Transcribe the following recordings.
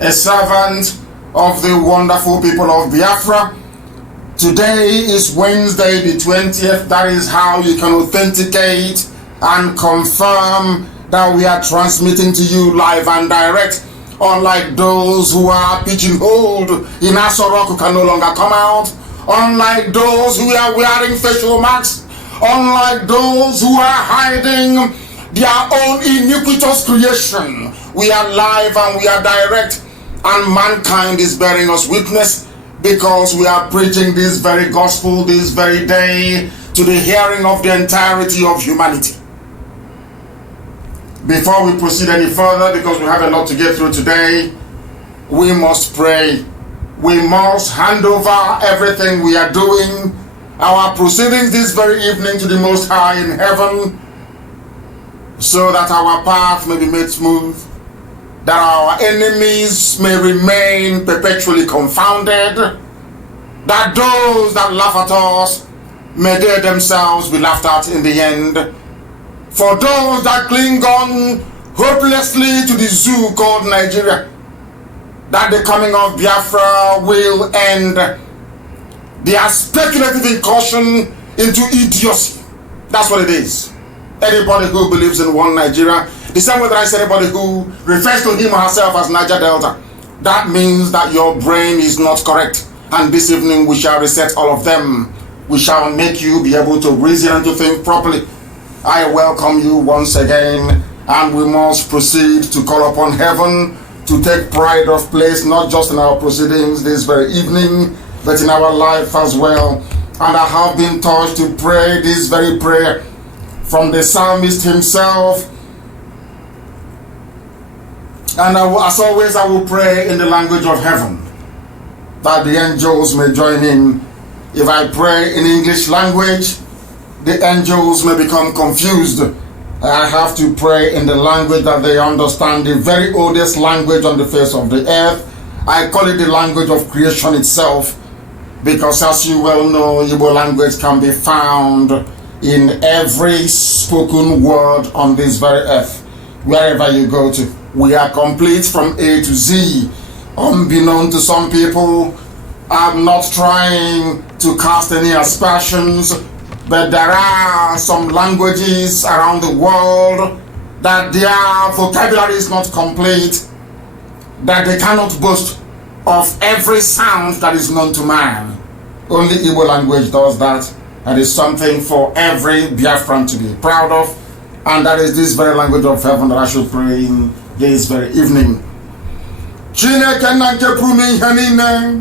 A servant of the wonderful people of Biafra. Today is Wednesday the 20th. That is how you can authenticate and confirm that we are transmitting to you live and direct. Unlike those who are pigeonholed in Asorok who can no longer come out. Unlike those who are wearing facial masks. Unlike those who are hiding their own iniquitous creation. We are live and we are direct, and mankind is bearing us witness because we are preaching this very gospel this very day to the hearing of the entirety of humanity. Before we proceed any further, because we have a lot to get through today, we must pray. We must hand over everything we are doing, our proceedings this very evening, to the Most High in heaven, so that our path may be made smooth, that our enemies may remain perpetually confounded, that those that laugh at us may they themselves be laughed at in the end. For those that cling on hopelessly to the zoo called Nigeria, that the coming of Biafra will end their speculative incursion into idiocy. That's what it is. Anybody who believes in one Nigeria, the same way that I said anybody who refers to him or herself as Niger Delta, that means that your brain is not correct. And this evening we shall reset all of them. We shall make you be able to reason and to think properly. I welcome you once again, and we must proceed to call upon heaven to take pride of place, not just in our proceedings this very evening, but in our life as well. And I have been touched to pray this very prayer from the psalmist himself. And as always, I will pray in the language of heaven, that the angels may join in. If I pray in English language, the angels may become confused. I have to pray in the language that they understand, the very oldest language on the face of the earth. I call it the language of creation itself, because as you well know, Igbo language can be found in every spoken word on this very earth, wherever you go to. We are complete from A to Z. Unbeknown to some people, I'm not trying to cast any aspersions, but there are some languages around the world that their vocabulary is not complete, that they cannot boast of every sound that is known to man. Only Igbo language does that. And it's something for every Biafran to be proud of. And that is this very language of heaven that I should pray in this very evening. Chineke na nke pụrụ ihe niile,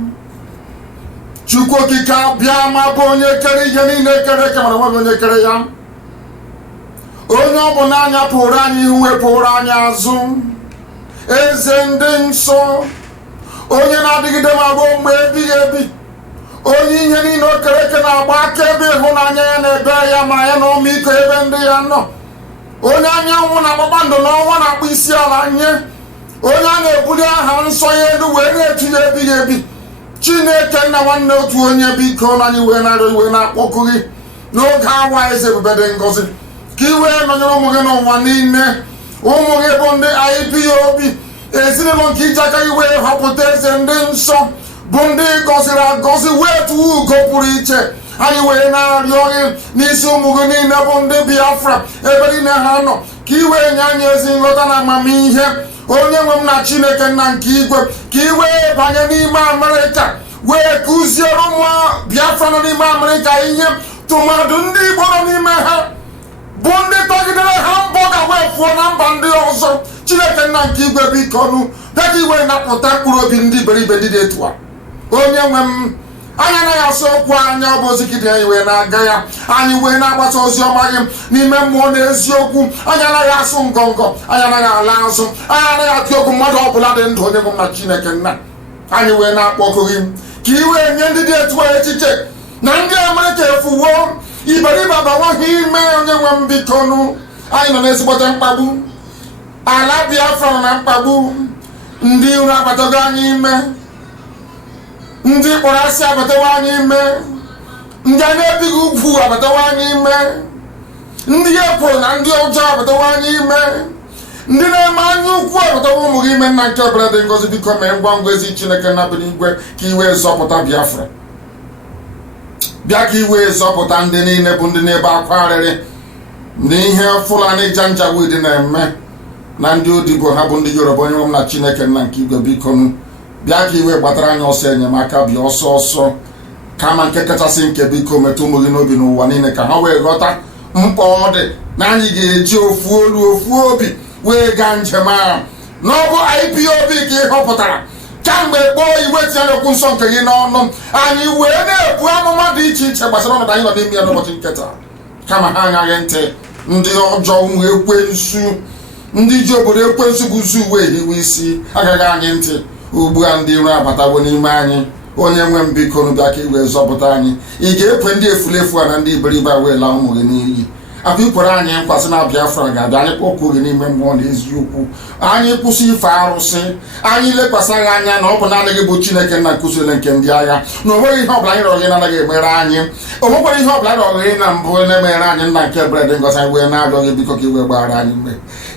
Chukwu okike abịa ma bụ onye kere ihe niile kere eke mara nwa onye kere ya. Onye ọ bụ n'anya pụrụ anyị ihu wepụrụ anyị azụ. Eze ndị nsọ, onye na-adịgide ma bụ mgbe ebighị ebi. Onye ihe niile o kere eke na-agba akaebe ịhụnanya ya na ebe ya ma ya na ọmịiko ebe ndị ya nọ. Onye anyanwụ na kpakpando n'ọnwa na-akpụ isi ala nye. Onye a na-ebuli aha nsọ ya elu wee na-etinye ebighị ebi. Chineke nna nwanne otu onye biko na anyị wee na-arịọ iwe na-akpọku gị n'oge awa eze ebube dị ngọzi, ka iwe nọnyere ụmụ gị n'ụwa niile. Ụmụ gị bụ ndị IPOB, ezinụlọ nke iji aka iwe họpụta eze ndị nsọ, bụ ndị gọziri agọzi wee tụọ ugo pụrụ iche. Anyị wee na-arịọ gị n'isi ụmụ gị niile bụ ndị Biafra ebe niile ha nọ, ka iwe nye anyị ezi nghọta na amamihe. Onye nwe m na Chineke nna nke igwe, ka iwe banye n'ime Amerịka wee kụziere ụmụ Biafra nọ n'ime Amerịka ihe, tụmadụ ndị Igbo nọ n'ime ha bụ ndị tọgidere ha mbọ ga wee fụọ na mba ndị ọzọ. Chineke nna nke igwe biko nụ, dịka iwe napụta mkpụrụ obi ndị iberibe ndị dị etu a. Onye nwe m, anyị anaghị asụ okwu anya ọ bụ ozikidi anyị wee na-aga ya, anyị wee na-agbasa ozi ọma gị n'ime mmụọ na eziokwu. Anyị anaghị asụ ngọngọ, anyị anaghị ala azụ, anyị anaghị atụ okwu mmadụ ọbụla dị ndụ. Onye nwe m na Chineke nna, anyị wee na-akpọkụ gị ka iwe nye ndị dị etu a echiche na ndị Amerịka efuwo iberibe abawaghị ime. Onye nwe m biko nụ, anyị nọ n'ezigbote mkpagbu, ala Biafra nọ na mkpagbu, ndị iro abatago anyị ime, ndị kpọrọ asị abatawa anyị ime, ndị a na-ebighị ugwu abatawa anyị ime, ndị ekwo na ndị ọjọọ abụtawa anyị ime, ndị na-eme anya ukwu abụtawa ụmụ gị ime. Nna nke ebere dị ngọzi, biko mee ngwa ngwa ezi Chineke na bi n'igwe ka iwe zọpụta Biafra. Bịa ka iwe zọpụta ndị niile bụ ndị na-ebe akwa arịrị n'ihe Fulani Janjaweed na-eme na ndị odibo ha bụ ndị Yoruba. Onye nwe m na Chineke nna nke igwe, biko bịa ka iwe gbatara anyị ọsọ enyemaka, bịa ọsọ ọsọ, kama nke kachasị nke, biko metụ ụmụ gị n'obi n'ụwa niile ka ha wee ghọta mkpa ọ dị na anyị ga-eji ofu olu ofu obi wee gaa njem ahụ. N'ọbụ IPOB ka ị họpụtara kamgbe gboo, iwe tinyere okwu nsọ nke gị n'ọnụ, anyị wee na-ebu amụma dị iche iche gbasara ọnọdụ anyị nọ n'ime ya n'ụbọchị nketa, kama ha anaghị ntị. Ndị ọjọọ ụmụ ekwensu, ndị ji obodo ekwensu bụ zu uwe hiwe isi, agaghị anyị ntị. Ugbu a ndị iro abatawo n'ime anyị. Onye nwe m biko bịa ka iwe zọpụta anyị. Ị ga-ekwe ndị efulefu a na ndị iberibe wee laa ụmụ gị n'iyi. Afọ ikwere anyị nkwasị na Biafra ga-abịa, anyị kpọkuo gị n'ime mmụọ na eziokwu. Anyị kwụsị ife arụsị, anyị lekwasịghị anya na ọ bụ naanị gị bụ Chineke nna nkụzile nke ndị agha, na onweghị ihe ọbụla anyị rọrọ gị na-anaghị emere anyị. O nwekwara ihe ọbụla rọrọ gị na mbụ na-emere anyị. Nna nke ebere dị ngọzi, anyị wee na-arịọ gị biko ka iwe gbaghara anyị mgbe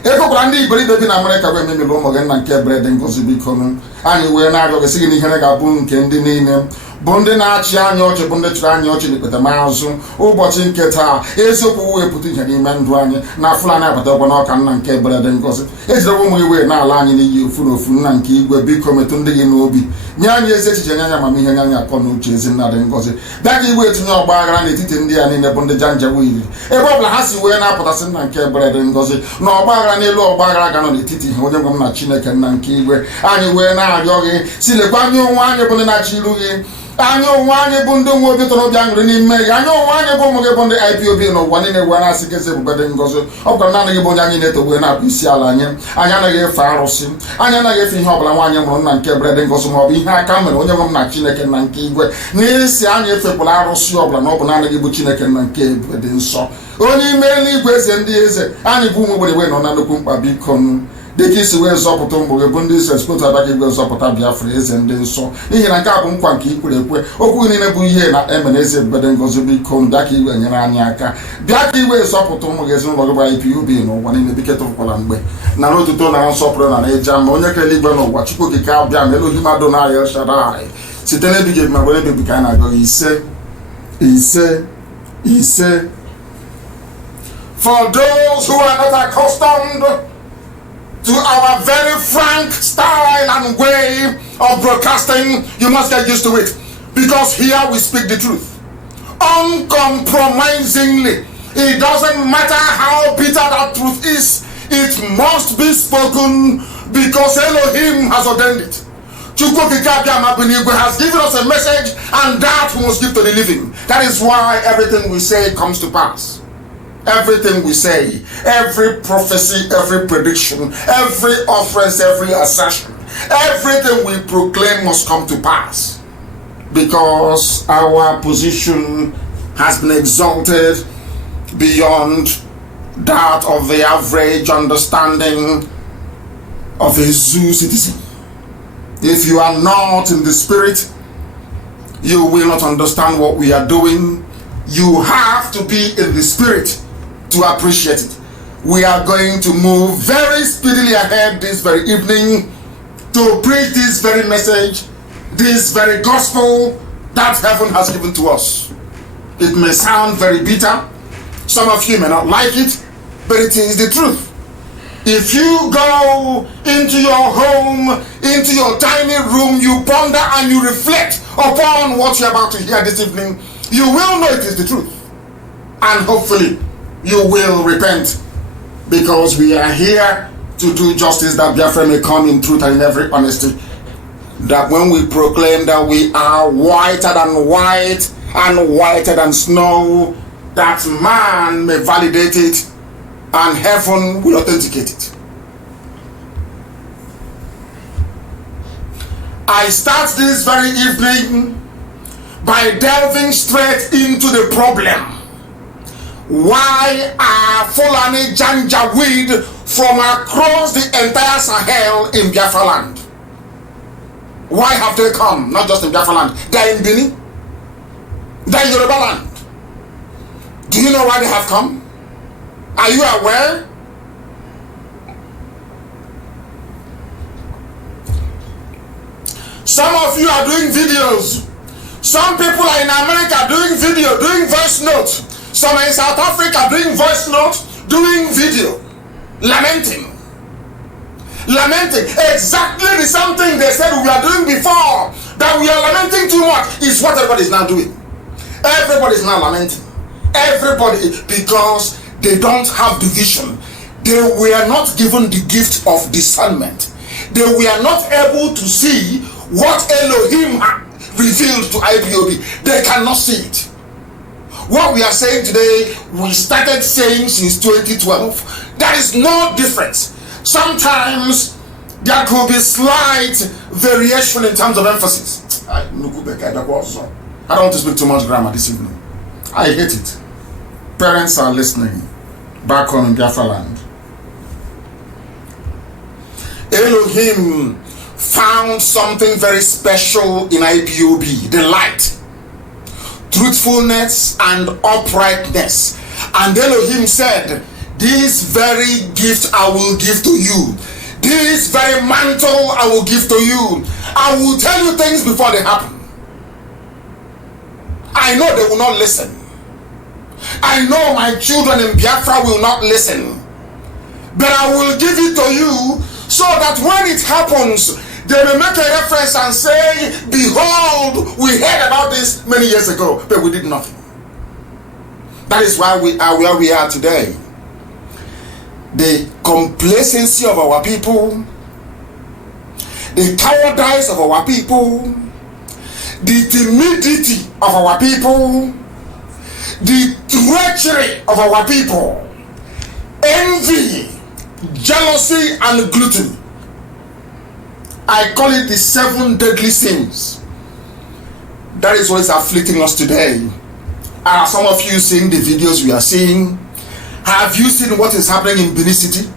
ekwekwara ndị iberibe bi na Amerịka wee memere ụmụ gị. Nna nke ebere dị ngọzi, biko anyị wee na-arịọ gị sị gị na ihere ga-abụ nke ndị niile bụ ndị na-achị anya ọchị, bụ ndị chụrụ anya ọchị n'ikpete mazụ ụbọchị nke taa. Eziokwu wepụta ihe n'ime ndụ anyị na Fulani abatakwa n'ọka. Nna nke ebere dị ngọzi, ejidere ụmụ iwe n'ala anyị n'iyi ofu na ofu. Nna nke igwe, biko metụ ndị gị n'obi, nye anyị ezi echiche, nye anyị amamihe, nye anyị akọ na uche. Ezi nna dị ngọzi, bịa ka iwe etinye ọgba aghara n'etiti ndị ya niile bụ ndị Janjaweed, ebe ọbụla ha si wee na-apụtasị. Nna nke ebere dị ngọzi, na ọgba aghara n'elu ọgba aghara ga-anọ n'etiti ha. Onye nwe m na Chineke nna nke igwe, anyị wee na-arịọ gị si lekwa anyị onwe anyị bụ ndị na-achị iru gị. Anyị onwe anyị bụ ndị nwe obi tọrọ obi aṅụrị n'ime gị. Anyị onwe anyị bụ ụmụ gị bụ ndị IPOB n'ụwa niile wee na-asị gị ezi ebube dị ngọzi. Ọ bụkwara naanị gị bụ onye anyị na-etogbu na-akpụ isi ala anyị. Anyị anaghị efe arụsị, anyị anaghị efe ihe ọbụla nwaanyị mụrụ. Nna nke ebere dị ngọzi, ma ọ bụ ihe aka mere. Onye nwe m na Chineke nna nke igwe, n'isi anyị efekwala arụsị ọbụla, na ọ bụ naanị gị bụ Chineke nna nke ebube dị nsọ, onye ime eluigwe, eze ndị eze. Anyị bụ ụmụ ogbenye wee nọ na nnukwu mkpa, biko dịka isi wee zọpụta ụmụ gị bụ ndị Sespoto abịa ka igwe zọpụta Biafra, eze ndị nsọ, n'ihi na nke a bụ nkwa nke ikwere ekwe. Okwu gị niile bụ ihe na eme na eze ebube dị ngọzi, biko bịa ka iwe nyere anyị aka, bịa ka iwe zọpụta ụmụ gị, ezinụlọ gị bụ IPOB n'ụwa niile. Biko tụpụkwala mgbe na n'otuto na nsọpụrụ na ịja ma onye kere igwe n'ụwa. Chukwu okike abịa ma Elohim Adonai El Shaddai, site n'ebighị ebi ma were ebibi ka anyị na-agụ ise ise ise. For those who are not accustomed to our very frank style and way of broadcasting, you must get used to it, because here we speak the truth uncompromisingly. It doesn't matter how bitter that truth is, it must be spoken because Elohim has ordained it. Has given us a message, and that we must give to the living. That is why everything we say comes to pass. Everything we say, every prophecy, every prediction, every offense, every assertion, everything we proclaim must come to pass, because our position has been exalted beyond that of the average understanding of a zoo citizen. If you are not in the spirit, you will not understand what we are doing. You have to be in the spirit to appreciate it. We are going to move very speedily ahead this very evening to preach this very message, this very gospel that heaven has given to us. It may sound very bitter, some of you may not like it, but it is the truth. If you go into your home, into your tiny room, you ponder and you reflect upon what you're about to hear this evening, you will know it is the truth. And hopefully you will repent, because we are here to do justice, that Biafra may come in truth and in every honesty. That when we proclaim that we are whiter than white and whiter than snow, that man may validate it and heaven will authenticate it. I start this very evening by delving straight into the problem. Why are Fulani Janjaweed from across the entire Sahel in Biafra land? Why have they come? Not just in Biafra land. They're in Benin. They're in Yoruba land. Do you know why they have come? Are you aware? Some of you are doing videos. Some people are in America doing video, doing voice notes. Some are in South Africa doing voice notes, doing video, lamenting. Lamenting. Exactly the same thing they said we are doing before, that we are lamenting too much, is what everybody is now doing. Everybody is now lamenting. Everybody, because they don't have the vision. They were not given the gift of discernment. They were not able to see what Elohim revealed to IPOB. They cannot see it. What we are saying today, we started saying since 2012. There is no difference. Sometimes there could be slight variation in terms of emphasis. I don't want to speak too much grammar this evening. I hate it. Parents are listening back home in Biafra land. Elohim found something very special in IPOB, the light, truthfulness and uprightness. And Elohim said, this very gift I will give to you. This very mantle I will give to you. I will tell you things before they happen. I know they will not listen. I know my children in Biafra will not listen. But I will give it to you so that when it happens, they may make a reference and say, behold, we heard about this many years ago, but we did nothing. That is why we are where we are today. The complacency of our people, the cowardice of our people, the timidity of our people, the treachery of our people, envy, jealousy, and gluttony. I call it the 7 deadly sins. That is what is afflicting us today. Are some of you seeing the videos we are seeing? Have you seen what is happening in Benin City?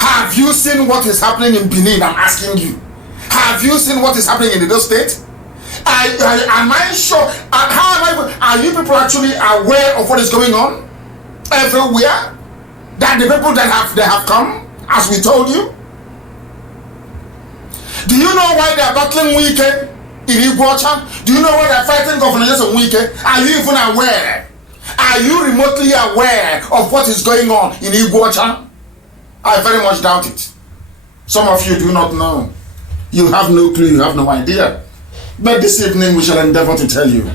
Have you seen what is happening in Benin? I'm asking you. Have you seen what is happening in Edo State? Am I sure? Are you people actually aware of what is going on everywhere? That the people that have come, as we told you. Do you know why they are battling Wike in Iguacha? Do you know why they are fighting Governor Jason Wike? Are you even aware? Are you remotely aware of what is going on in Iguacha? I very much doubt it. Some of you do not know. You have no clue, you have no idea. But this evening we shall endeavor to tell you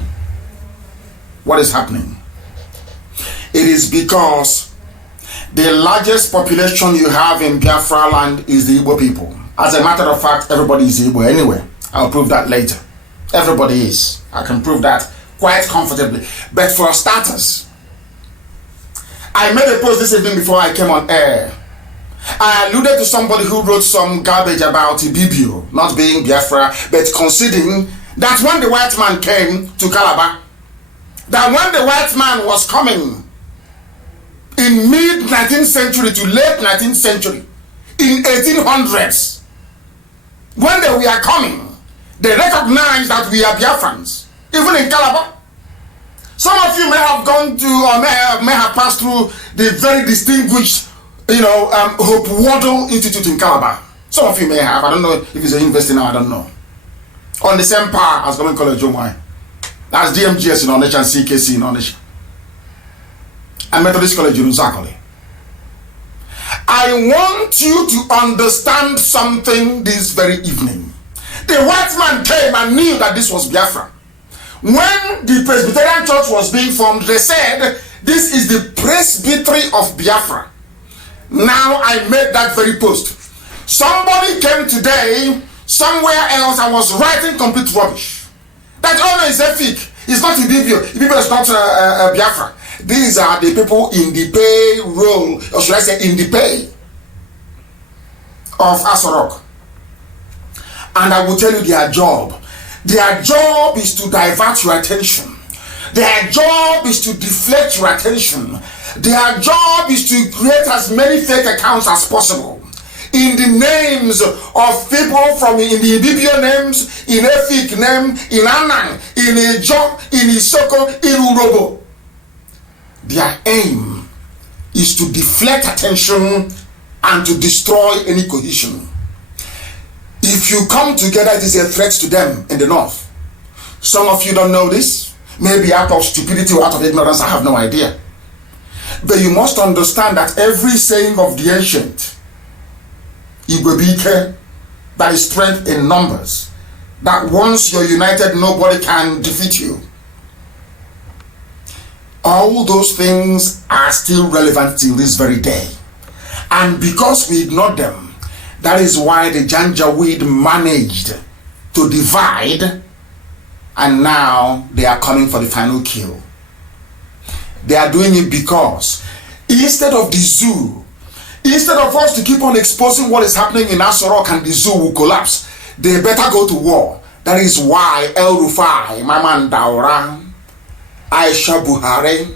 what is happening. It is because the largest population you have in Biafra land is the Igbo people. As a matter of fact, everybody is Igbo anyway. I'll prove that later. Everybody is. I can prove that quite comfortably. But for starters, I made a post this evening before I came on air. I alluded to somebody who wrote some garbage about Ibibio not being Biafra, but conceding that when the white man came to Calabar, that when the white man was coming in mid-19th century to late 19th century, in 1800s, when they were coming, they recognized that we are Biafrans, even in Calabar. Some of you may have gone to or may have passed through the very distinguished Hope Waddle Institute in Calabar. Some of you may have. I don't know if it's a university now, I don't know. On the same par as Government College Omai. That's DMGS in Onisha and CKC in Onisha. And Methodist College in Uzakole. I want you to understand something this very evening. The white man came and knew that this was Biafra. When the Presbyterian Church was being formed, they said, this is the Presbytery of Biafra. Now I made that very post. Somebody came today, somewhere else, and was writing complete rubbish. That owner is a fake. It's not Ibibio. Ibibio is not Biafra. These are the people in the payroll, or should I say in the pay of Asorok. And I will tell you their job. Their job is to divert your attention. Their job is to deflect your attention. Their job is to create as many fake accounts as possible in the names of people from in the Ibibio names, in Efik name, in Anang, in Ejo, in Isoko, in Urobo. Their aim is to deflect attention and to destroy any cohesion. If you come together, it is a threat to them in the north. Some of you don't know this, maybe out of stupidity or out of ignorance, I have no idea. But you must understand that every saying of the ancient, Igwebike, that is strength in numbers, that once you're united, nobody can defeat you. All those things are still relevant till this very day. And because we ignored them, that is why the Janjaweed managed to divide, and now they are coming for the final kill. They are doing it because instead of the zoo, instead of us to keep on exposing what is happening in Asorok and the zoo will collapse, they better go to war. That is why El Rufai, Maman Daura, Aisha Buhari,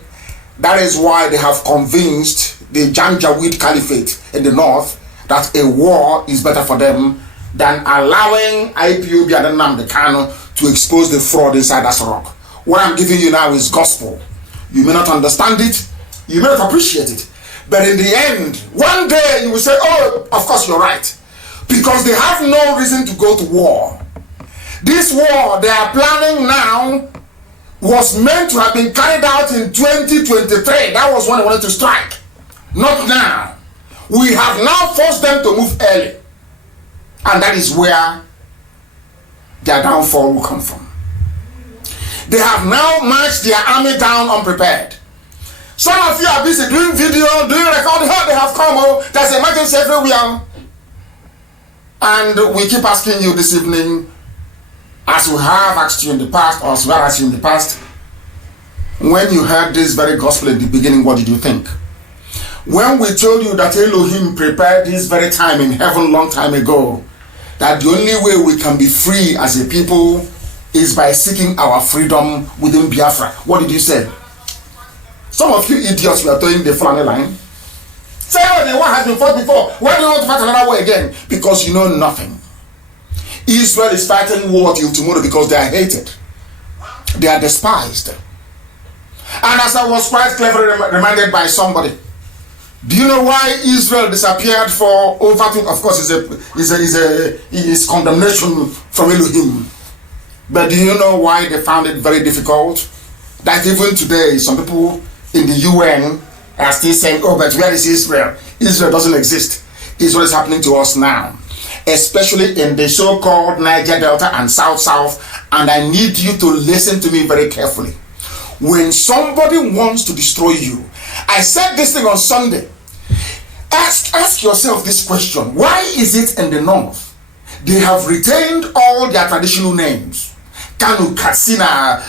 that is why they have convinced the Janjaweed Caliphate in the north that a war is better for them than allowing IPOB and Nnamdi Kanu to expose the fraud inside Asorok. What I'm giving you now is gospel. You may not understand it, you may not appreciate it, but in the end, one day you will say, oh, of course you're right, because they have no reason to go to war. This war they are planning now was meant to have been carried out in 2023. That was when they wanted to strike. Not now. We have now forced them to move early. And that is where their downfall will come from. They have now marched their army down unprepared. Some of you are busy doing video, doing recording. How they have come, oh, there's emergency everywhere. And we keep asking you this evening, as we have asked you in the past, or as we have asked you in the past, when you heard this very gospel at the beginning, what did you think? When we told you that Elohim prepared this very time in heaven long time ago, that the only way we can be free as a people is by seeking our freedom within Biafra, what did you say? Some of you idiots were throwing the family line. Say, oh, the war has been fought before. Why do you want to fight another war again? Because you know nothing. Israel is fighting war till tomorrow because they are hated. They are despised. And as I was quite cleverly reminded by somebody, do you know why Israel disappeared for over two? Of course, it's condemnation from Elohim. But do you know why they found it very difficult? That even today, some people in the UN are still saying, oh, but where is Israel? Israel doesn't exist. It's what is happening to us now, especially in the so-called Niger Delta and South. And I need you to listen to me very carefully. When somebody wants to destroy you, I said this thing on Sunday. Ask yourself this question. Why is it in the north they have retained all their traditional names? Kanu, Katsina,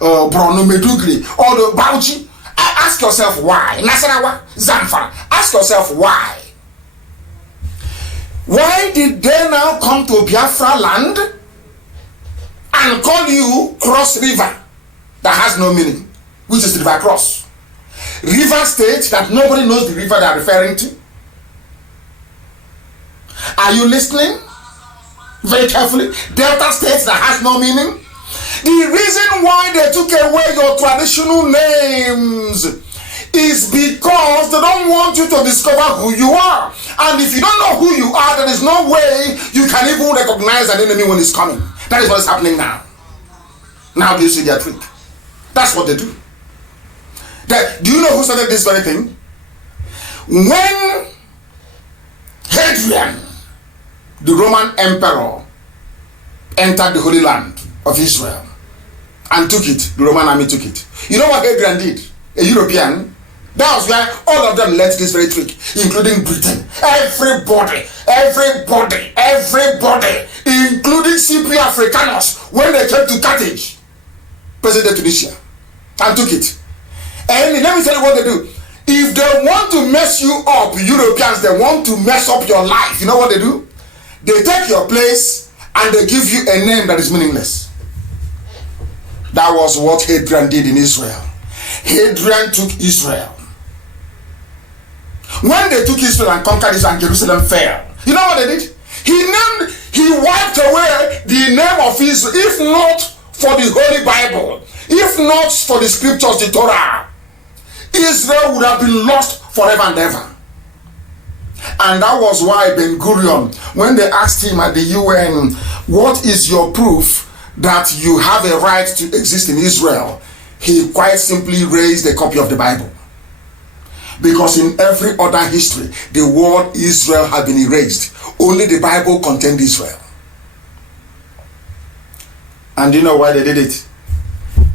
Borno, Medugri, all the Bauchi. Ask yourself why. Nasarawa, Zamfara. Ask yourself why. Why did they now come to Biafra land and call you Cross River that has no meaning, which is the River Cross? River State that nobody knows the river they are referring to. Are you listening? Very carefully. Delta State that has no meaning. The reason why they took away your traditional names is because they don't want you to discover who you are. And if you don't know who you are, there is no way you can even recognize an enemy when it's coming. That is what is happening now. Now do you see their trick? That's what they do. Do you know who started this very thing? When Hadrian, the Roman emperor, entered the Holy Land of Israel and took it, the Roman army took it. You know what Hadrian did? A European. That was where all of them learned this very trick, including Britain. Everybody, including Cypriot Africanus, when they came to Carthage, President Tunisia, and took it. And let me tell you what they do. If they want to mess you up, Europeans, they want to mess up your life. You know what they do? They take your place and they give you a name that is meaningless. That was what Hadrian did in Israel. Hadrian took Israel. When they took Israel and conquered Israel and Jerusalem fell, you know what they did? He wiped away the name of Israel, if not for the Holy Bible, if not for the scriptures, the Torah. Israel would have been lost forever and ever. And that was why Ben Gurion, when they asked him at the UN, what is your proof that you have a right to exist in Israel? He quite simply raised a copy of the Bible. Because in every other history, the word Israel had been erased. Only the Bible contained Israel. And you know why they did it?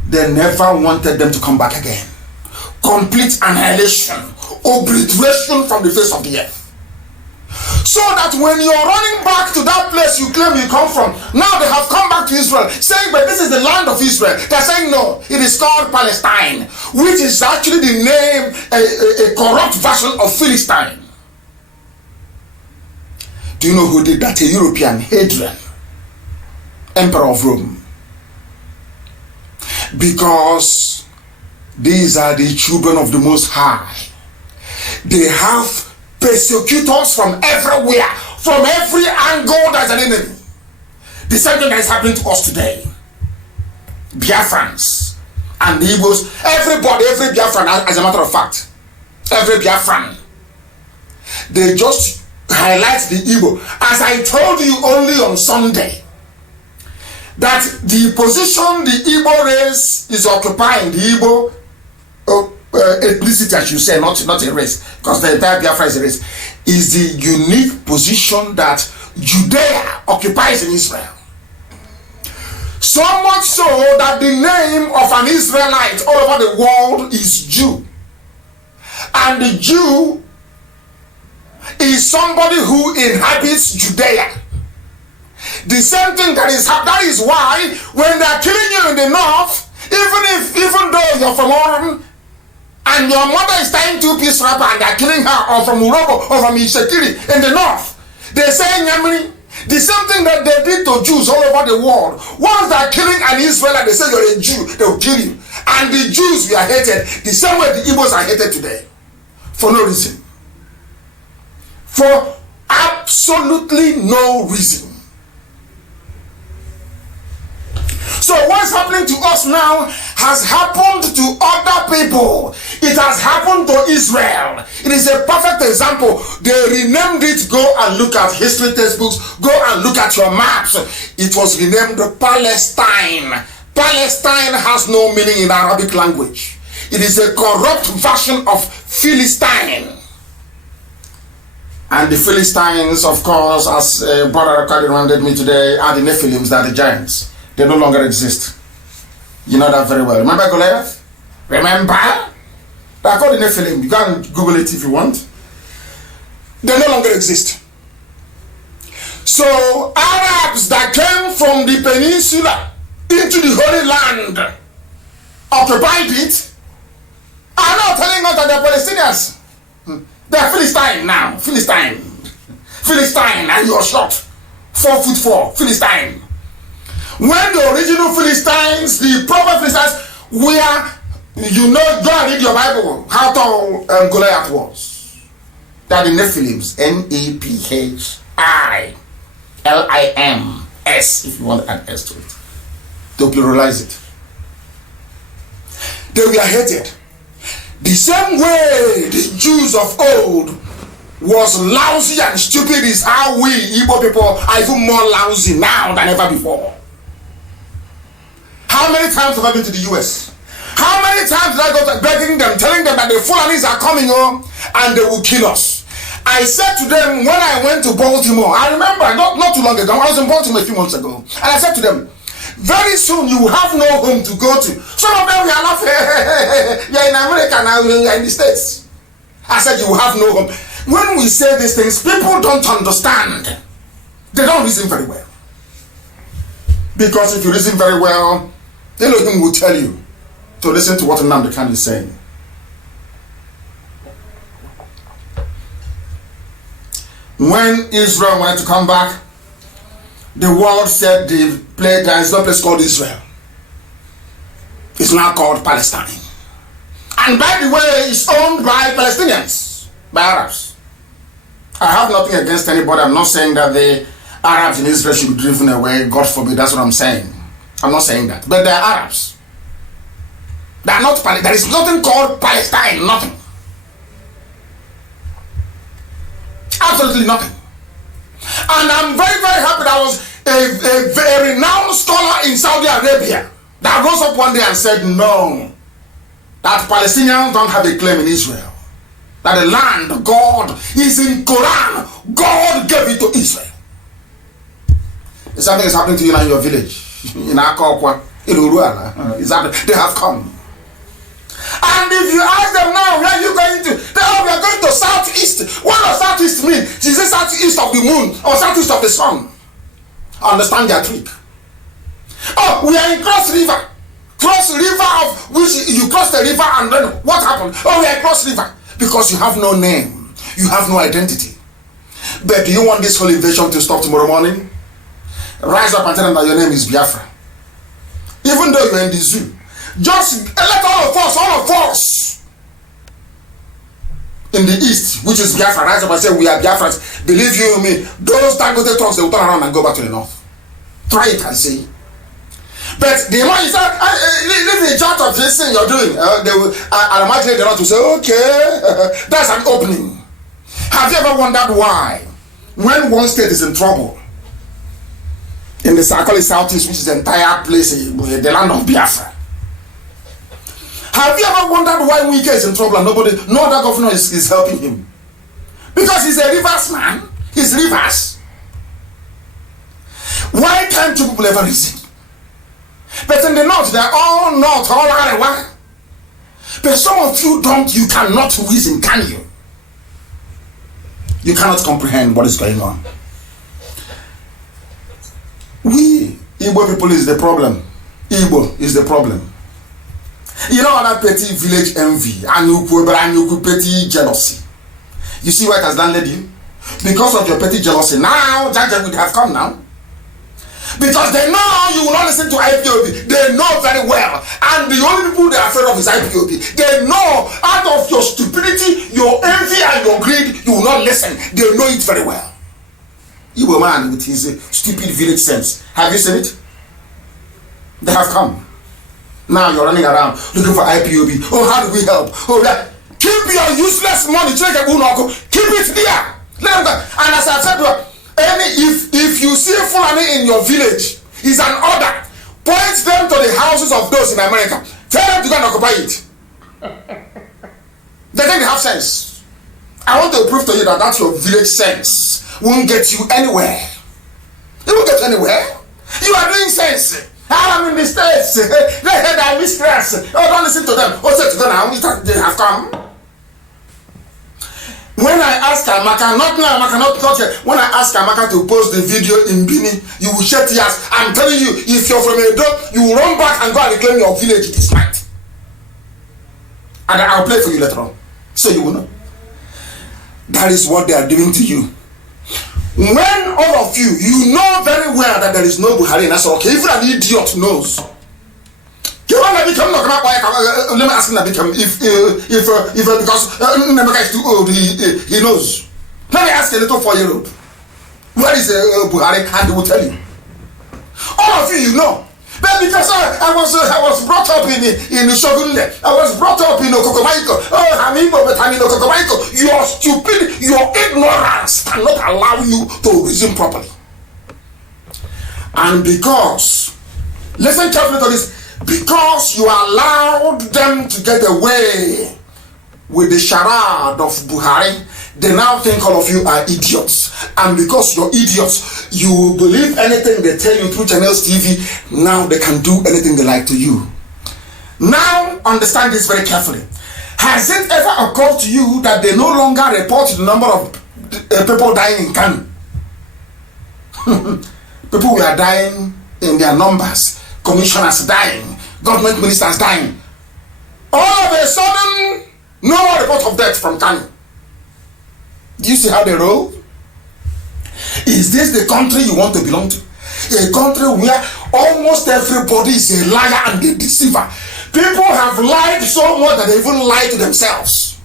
They never wanted them to come back again. Complete annihilation, obliteration from the face of the earth. So that when you're running back to that place you claim you come from, now they have come back to Israel, saying, but this is the land of Israel. They're saying, no, it is called Palestine, which is actually the name, a corrupt version of Philistine. Do you know who did that? A European, Hadrian, Emperor of Rome. Because these are the children of the Most High. They have persecutors from everywhere, from every angle. There's an enemy. The same thing that is happening to us today. Biafrans and the Igbos, everybody, every Biafran, as a matter of fact, every Biafran, they just highlight the Igbo. As I told you only on Sunday, that the position the Igbo race is occupying, the Igbo ethnicity, I should say, not a race, because the entire Biafra is a race, is the unique position that Judea occupies in Israel. So much so that the name of an Israelite all over the world is Jew. And the Jew is somebody who inhabits Judea. The same thing that is why when they are killing you in the north, even though you're from Orem, and your mother is tying two-piece wrapper and they're killing her, or from Urobo or from Ishekiri in the north, they say Nyamri. The same thing that they did to Jews all over the world. Once they're killing an Israelite, they say you're a Jew, they'll kill you. And the Jews were hated the same way the Igbos are hated today. For no reason. For absolutely no reason. So what's happening to us now has happened to other people. It has happened to Israel. It is a perfect example. They renamed it. Go and look at history textbooks. Go and look at your maps. It was renamed Palestine. Palestine has no meaning in Arabic language. It is a corrupt version of Philistine. And the Philistines, of course, as Brother Akadi reminded me today, are the Nephilims, that are the giants. They no longer exist. You know that very well. Remember Goliath? Remember? They're called the Nephilim. You can Google it if you want. They no longer exist. So Arabs that came from the peninsula into the Holy Land, occupied it, are now telling us that they're Palestinians. They're Philistine now. Philistine, and you're short. 4'4", Philistine. When the original Philistines, the proper Philistines, were, you know, go and read your Bible, how tall Goliath was. That the Nephilims, Nephilims, if you want to add S to it. To pluralize it. They were hated. The same way the Jews of old was lousy and stupid is how we Igbo people are even more lousy now than ever before. How many times have I been to the US? How many times did I go to begging them, telling them that the Fulanis are coming home and they will kill us? I said to them when I went to Baltimore, I remember not too long ago, I was in Baltimore a few months ago, and I said to them, very soon you will have no home to go to. Some of them were laughing, you're in America now, you're in the States. I said you will have no home. When we say these things, people don't understand. They don't reason very well. Because if you reason very well, Elohim will tell you to listen to what Nnamdi Kanu is saying. When Israel wanted to come back, the world said there is no place called Israel. It's now called Palestine. And by the way, it's owned by Palestinians, by Arabs. I have nothing against anybody. I'm not saying that the Arabs in Israel should be driven away. God forbid, that's what I'm saying. I'm not saying that. But they're Arabs. They are not. There is nothing called Palestine. Nothing. Absolutely nothing. And I'm very, very happy that was a renowned scholar in Saudi Arabia that rose up one day and said, no, that Palestinians don't have a claim in Israel. That the land, God, is in Quran. God gave it to Israel. The same thing is happening to you now in your village. In Akokwa, in Uruana. They have come. And if you ask them now, where are you going to? They are, we are going to southeast. What does southeast mean? Is it southeast of the moon or southeast of the sun? Understand their trick. Oh, we are in Cross River. Cross River of which you cross the river and then what happened? Oh, we are in Cross River. Because you have no name. You have no identity. But do you want this whole invasion to stop tomorrow morning? Rise up and tell them that your name is Biafra. Even though you're in the zoo. Just let all of us in the east, which is Biafra, rise up and say we are Biafrans. Believe you me, those Dangote trucks, they will turn around and go back to the north. Try it and see. But the man is leave the chart of this thing you're doing. They will, I imagine they want to say, okay, that's an opening. Have you ever wondered why, when one state is in trouble, in the Sakoli Southeast, which is the entire place, the land of Biafra, have you ever wondered why Wike is in trouble and no other governor is helping him? Because he's a rivers man. He's rivers. Why can't you people ever reason? But in the north, they're all north, all Arewa. But some of you don't, you cannot reason, can you? You cannot comprehend what is going on. We, Igbo people, is the problem. Igbo is the problem. You know that petty village envy and petty jealousy. You see where it has landed you? Because of your petty jealousy. Now, Jaja would have come now. Because they know you will not listen to IPOB. They know very well. And the only people they are afraid of is IPOB. They know out of your stupidity, your envy and your greed, you will not listen. They know it very well. You a man with his stupid village sense. Have you seen it? They have come. Now you're running around looking for IPOB. Oh, how do we help? Oh, yeah. Keep your useless money. Keep it there. Let them go. And as I said, if you see Fulani in your village, it's an order. Point them to the houses of those in America. Tell them to go and occupy it. They think they have sense. I want to prove to you that that's your village sense won't get you anywhere. It won't get you anywhere. You are doing sense. I'm in the States. They heard I mistress. Oh, don't listen to them. Oh, say to them now. They have come. When I ask Amaka, not now, Amaka, not yet. When I ask Amaka to post the video in Bini, you will shed tears. I'm telling you, if you're from Edo, you will run back and go and reclaim your village this night. And I'll play for you later on. So you will know. That is what they are doing to you. When all of you, you know very well that there is no Buhari, that's okay. Even an idiot knows. Let me ask him if because Nemeka is too old, he knows. Let me ask a little 4-year-old. Where is Buhari? And he will tell you. All of you know. But because I was brought up in Shogunle, I was brought up in Okokomaiko. Oh, Hamibo, but I'm in Okokomaiko. Your stupid, your ignorance cannot allow you to reason properly. And because, listen carefully to this, because you allowed them to get away with the charade of Buhari, they now think all of you are idiots. And because you're idiots, you will believe anything they tell you through Channels TV. Now they can do anything they like to you. Now, understand this very carefully. Has it ever occurred to you that they no longer report the number of people dying in Kanu? People were dying in their numbers. Commissioners dying. Government ministers dying. All of a sudden, no more report of death from Kanu. Do you see how they roll? Is this the country you want to belong to? A country where almost everybody is a liar and a deceiver. People have lied so much that they even lie to themselves.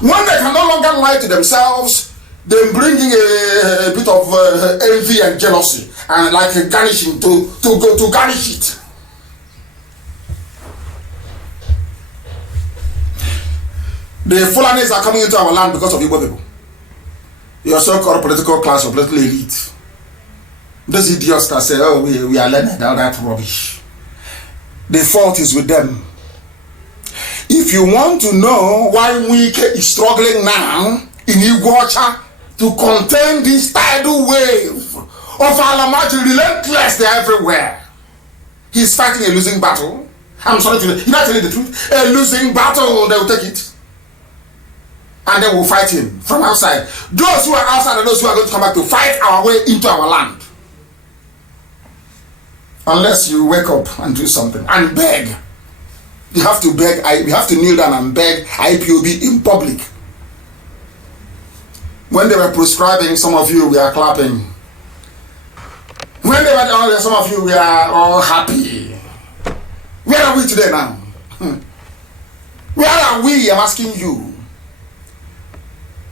When they can no longer lie to themselves, they bring in a bit of envy and jealousy and like a garnishing to garnish it. The Fulanis are coming into our land because of Igbo people. Your so-called political class or political elite. Those idiots that say, oh, we are learning all that rubbish. The fault is with them. If you want to know why Wike is struggling now in Iguacha to contain this tidal wave of Alamaji, relentless, they're everywhere. He's fighting a losing battle. I'm sorry to you, not telling the truth. A losing battle, they will take it. And they will fight him from outside. Those who are outside and those who are going to come back to fight our way into our land. Unless you wake up and do something and beg. You have to beg, you have to kneel down and beg IPOB in public. When they were prescribing, some of you were clapping. When they were down there, some of you were all happy. Where are we today now? Where are we? I'm asking you.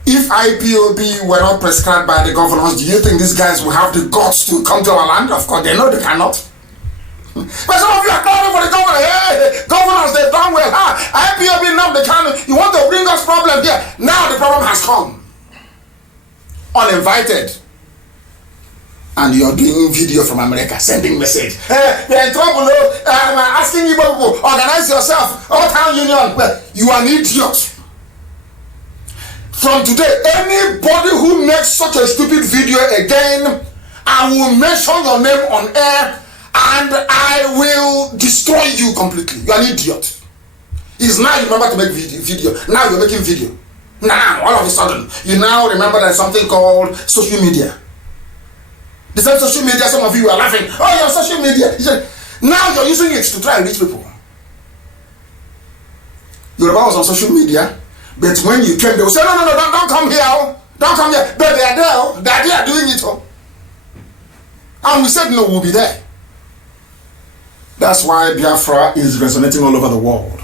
If IPOB were not prescribed by the governors, do you think these guys will have the guts to come to our land? Of course, they know they cannot. But some of you are calling for the governor. Hey, governors, they've done well. IPOB Nnamdi Kanu, you want to bring us problem here. Now the problem has come. Uninvited. And you're doing video from America, sending message. Hey, you're in trouble. I'm asking you people, organize yourself. All town union. Well, you are an idiot. From today, anybody who makes such a stupid video again, I will mention your name on air and I will destroy you completely. You are an idiot. It's now you remember to make video. Now you're making video. Now, all of a sudden, you now remember there's something called social media. The same social media, some of you are laughing. Oh, you're social media. Now you're using it to try and reach people. Yoruba was on social media, but when you came, they will say, no, don't come here. Don't come here. But they are there. They are there doing it. And we said, no, we'll be there. That's why Biafra is resonating all over the world.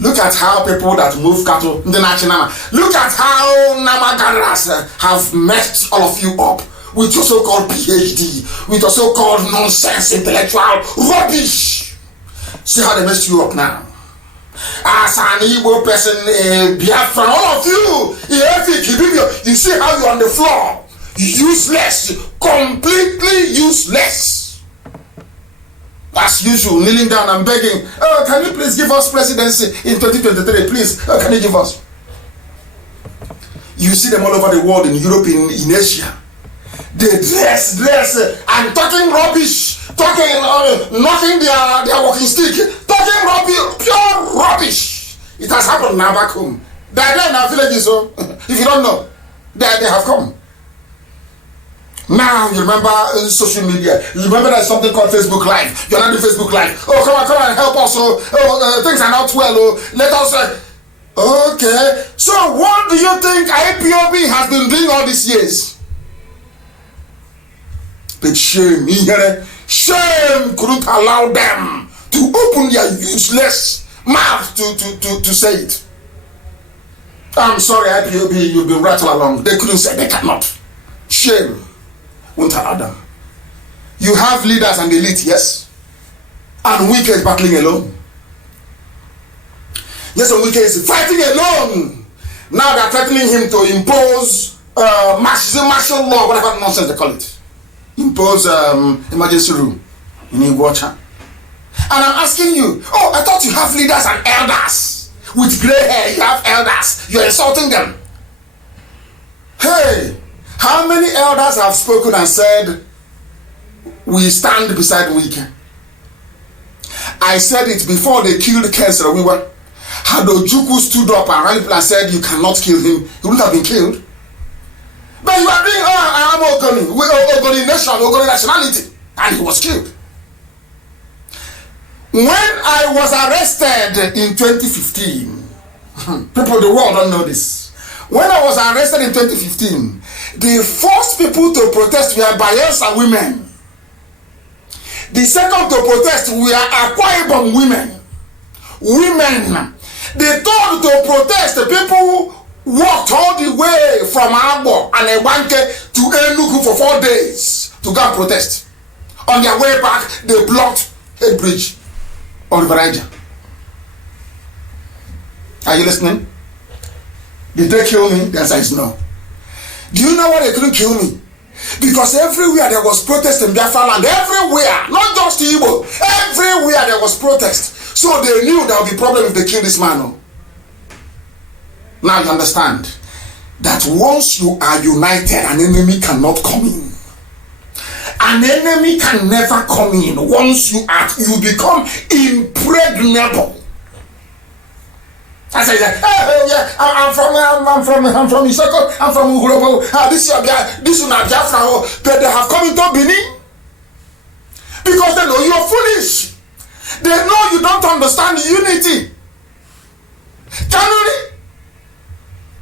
Look at how people that move cattle in the national. Look at how Namagaras have messed all of you up with your so-called PhD, with your so-called nonsense intellectual rubbish. See how they messed you up now. As an Igbo person, Biafra, all of you, you see how you're on the floor. Useless, completely useless. As usual, kneeling down and begging, oh, can you please give us presidency in 2023, please? Oh, can you give us? You see them all over the world, in Europe, in Asia. They dress, and talking rubbish, knocking their walking stick, talking rubbish, pure rubbish. It has happened now back home. They are there in our villages, so if you don't know, they have come. Now you remember social media. You remember there's something called Facebook Live. You're not doing Facebook Live. Oh, come and help us. Things are not well. Let us. Okay. So what do you think IPOB has been doing all these years? But shame, shame couldn't allow them to open their useless mouth to say it. I'm sorry, IPOB, you've been right all along. They couldn't say, they cannot. Shame. Won't allow them. You have leaders and elite, yes, and Wike is battling alone. Yes, and Wike is fighting alone. Now they're threatening him to impose martial law, whatever nonsense they call it. Impose emergency room in Iguacha. And I'm asking you, oh, I thought you have leaders and elders with gray hair. You have elders. You're insulting them. Hey. How many elders have spoken and said, we stand beside Wike? I said it before they killed Kensra Wiwa. Had Ojukwu stood up and rallied and said, you cannot kill him, he wouldn't have been killed. But you are doing, I'm Ogoni nation, Ogoni nationality, and he was killed. When I was arrested in 2015, people of the world don't know this. When I was arrested in 2015, the first people to protest were Bayelsa women. The second to protest were Akwa Ibom women. The third to protest, the people walked all the way from Abo and Ewanke to Enugu for 4 days to go and protest. On their way back, they blocked a bridge on River Niger. Are you listening? Did they kill me? The answer is no. Do you know why they couldn't kill me? Because everywhere there was protest in Biafra land. Everywhere. Not just Igbo. Everywhere there was protest. So they knew there would be problem if they kill this man. Now you understand that once you are united, an enemy cannot come in. An enemy can never come in. Once you become impregnable. I say, hey, yeah, I'm from Isoko, I'm from Uhurobo. This is not Biafra, but they have come into Benin because they know you're foolish. They know you don't understand unity. Kanuri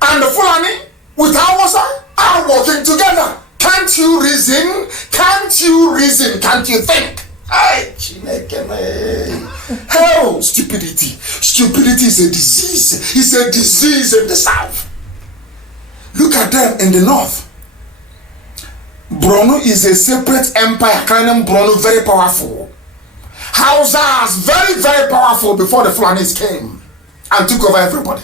and the Fulani with Hausa are working together. Can't you reason? Can't you reason? Can't you think? Hell, stupidity. Stupidity is a disease. It's a disease in the south. Look at them in the north. Borno is a separate empire. Kanem Borno very powerful. Hausas very, very powerful before the Fulanis came and took over everybody.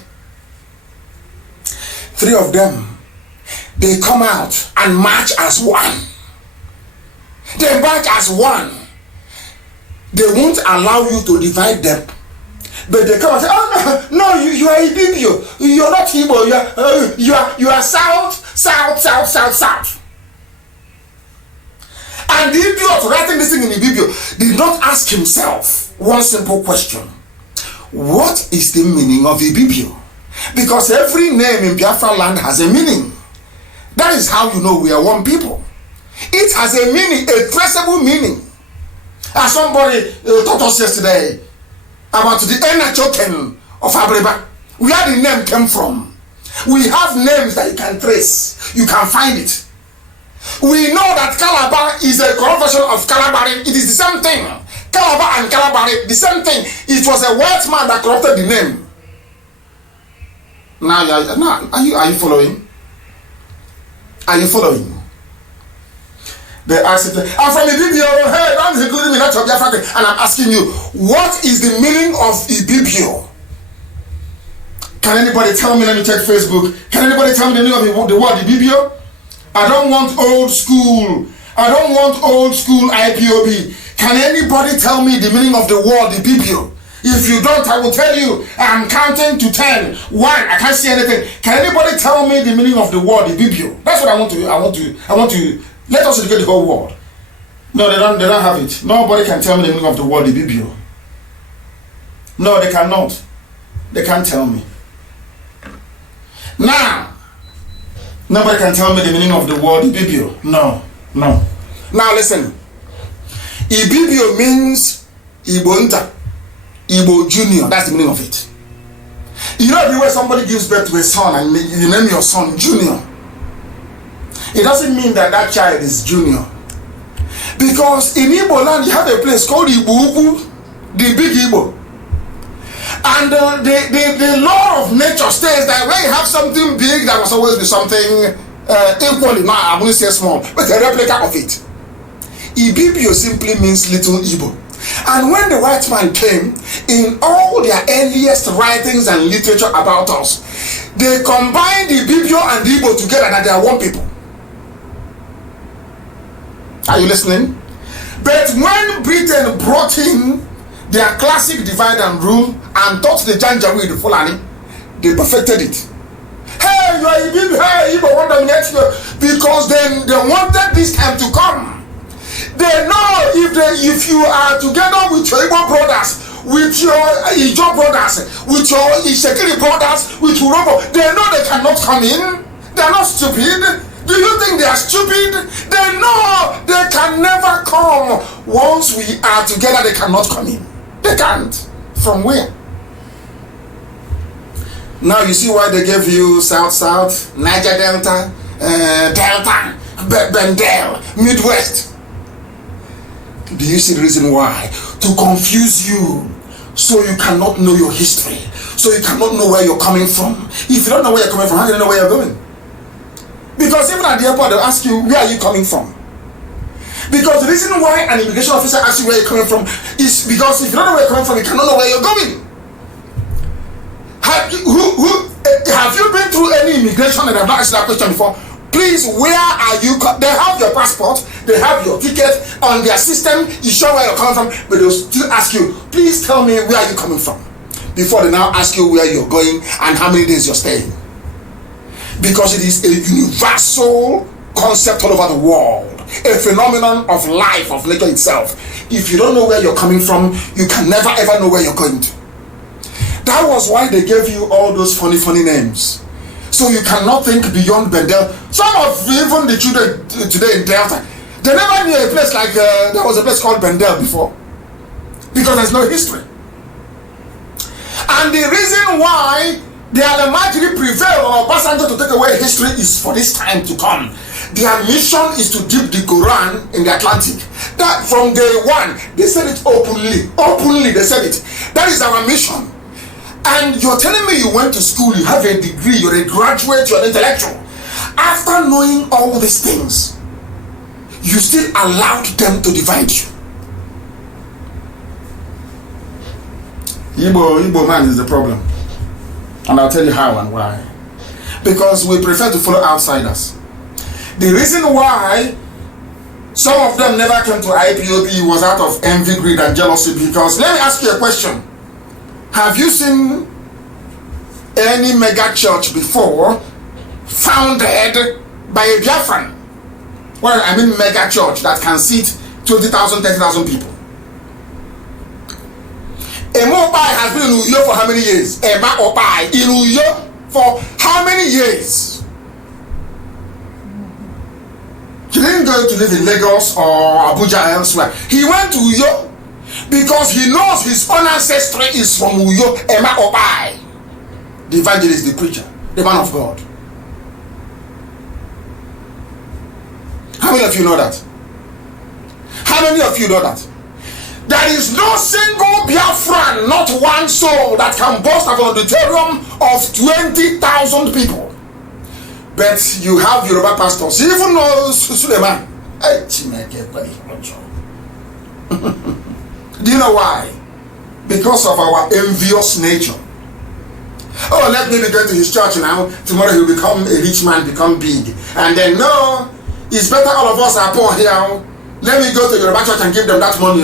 3 of them, they come out and march as one. They march as one. They won't allow you to divide them. But they come and say, oh no, you are Ibibio. You're not Igbo. You are south. And the idiot writing this thing in Ibibio did not ask himself one simple question. What is the meaning of Ibibio? Because every name in Biafra land has a meaning. That is how you know we are one people. It has a meaning, a traceable meaning. As somebody taught us yesterday about the Enachoken of Abreba, where the name came from. We have names that you can trace. You can find it. We know that Calabar is a corrupt version of Calabari. It is the same thing. Calabar and Calabari, the same thing. It was a white man that corrupted the name. Now, are you following? Are you following? They asked it, I'm from Ibibio, hey, don't include me, not your Biafra. And I'm asking you, what is the meaning of Ibibio? Can anybody tell me? Let me check Facebook. Can anybody tell me the meaning of the word Ibibio? I don't want old school. I don't want old school IPOB. Can anybody tell me the meaning of the word Ibibio? If you don't, I will tell you. I'm counting to 10. 1, I can't see anything. Can anybody tell me the meaning of the word Ibibio? That's what I want to. Let us educate the whole world. No, they don't have it. Nobody can tell me the meaning of the word Ibibio. No, they cannot. They can't tell me. Now, nobody can tell me the meaning of the word Ibibio. No. Now listen. Ibibio means Ibonta, Igbo Junior. That's the meaning of it. You know the way somebody gives birth to a son and you name your son Junior. It doesn't mean that child is junior. Because in Igbo land, you have a place called Igbo, the big Igbo. And the law of nature states that when you have something big, there must always be something equally, not I wouldn't say small, but a replica of it. Ibibio simply means little Igbo. And when the white man came, in all their earliest writings and literature about us, they combined Ibibio and Igbo together that they are one people. Are you listening? But when Britain brought in their classic divide and rule and taught the Janjaweed, the Fulani, they perfected it. Hey, you are Ibibio, hey, Igbo want to dominate you. Because then they wanted this time to come. They know if you are together with your Igbo brothers, with your Ijo brothers, with your Ishekiri brothers, with Urobo, they know they cannot come in. They are not stupid. Do you think they are stupid? They know they can never come. Once we are together, they cannot come in. They can't. From where? Now you see why they gave you South, Niger Delta, Delta, Bendel, Midwest. Do you see the reason why? To confuse you, so you cannot know your history, so you cannot know where you're coming from. If you don't know where you're coming from, how do you know where you're going? Because even at the airport, they'll ask you, where are you coming from? Because the reason why an immigration officer asks you where you're coming from is because if you don't know where you're coming from, you cannot know where you're going. How Have you been through any immigration and I've not asked that question before? Please, where are you? They have your passport, they have your ticket on their system, you show where you're coming from, but they'll still ask you, please tell me where are you coming from? Before they now ask you where you're going and how many days you're staying. Because it is a universal concept all over the world, a phenomenon of life, of nature itself. If you don't know where you're coming from, you can never ever know where you're going to. That was why they gave you all those funny names. So you cannot think beyond Bendel. Some of even the children today in Delta, they never knew a place like, there was a place called Bendel before. Because there's no history. And the reason why the Almighty prevailed on Obasanjo to take away history is for this time to come. Their mission is to dip the Quran in the Atlantic. That from day one, they said it openly. Openly, they said it. That is our mission. And you're telling me you went to school, you have a degree, you're a graduate, you're an intellectual. After knowing all these things, you still allowed them to divide you. Igbo man is the problem. And I'll tell you how and why. Because we prefer to follow outsiders. The reason why some of them never came to IPOB was out of envy, greed, and jealousy. Because let me ask you a question. Have you seen any mega church before founded by a Biafran? Well, I mean mega church that can seat 20,000, 30,000 people. Emo Opai has been in Uyo for how many years? Emma Opai in Uyo for how many years? He didn't go to live in Lagos or Abuja elsewhere. He went to Uyo because he knows his own ancestry is from Uyo. Emma Opai, the evangelist, the preacher, the man of God. How many of you know that? How many of you know that? There is no single Biafran, not one soul, that can boast of an auditorium of 20,000 people. But you have Yoruba pastors, even though Suleiman. Do you know why? Because of our envious nature. Oh, let me be going to his church now. Tomorrow he'll become a rich man, become big. And then, no, it's better all of us are poor here. Let me go to Yoruba church and give them that money.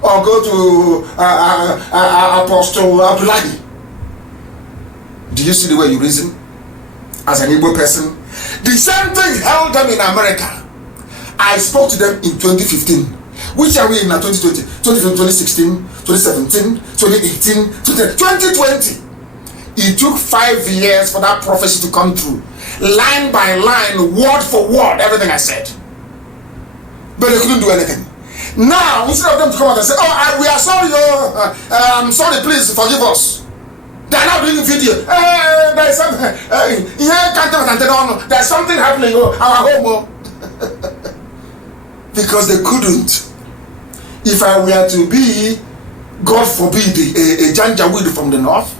Or go to Apostle Abdullahi. Do you see the way you reason? As an Igbo person, the same thing held them in America. I spoke to them in 2015. Which are we in now? 2020, 2016, 2017, 2018, 2020. It took 5 years for that prophecy to come true. Line by line, word for word, everything I said. But they couldn't do anything. Now, instead of them to come out and say, oh, we are sorry, I'm sorry, please forgive us. They are not doing video. There's something, there's something happening, our home. Because they couldn't. If I were to be, God forbid, a Janjaweed from the north,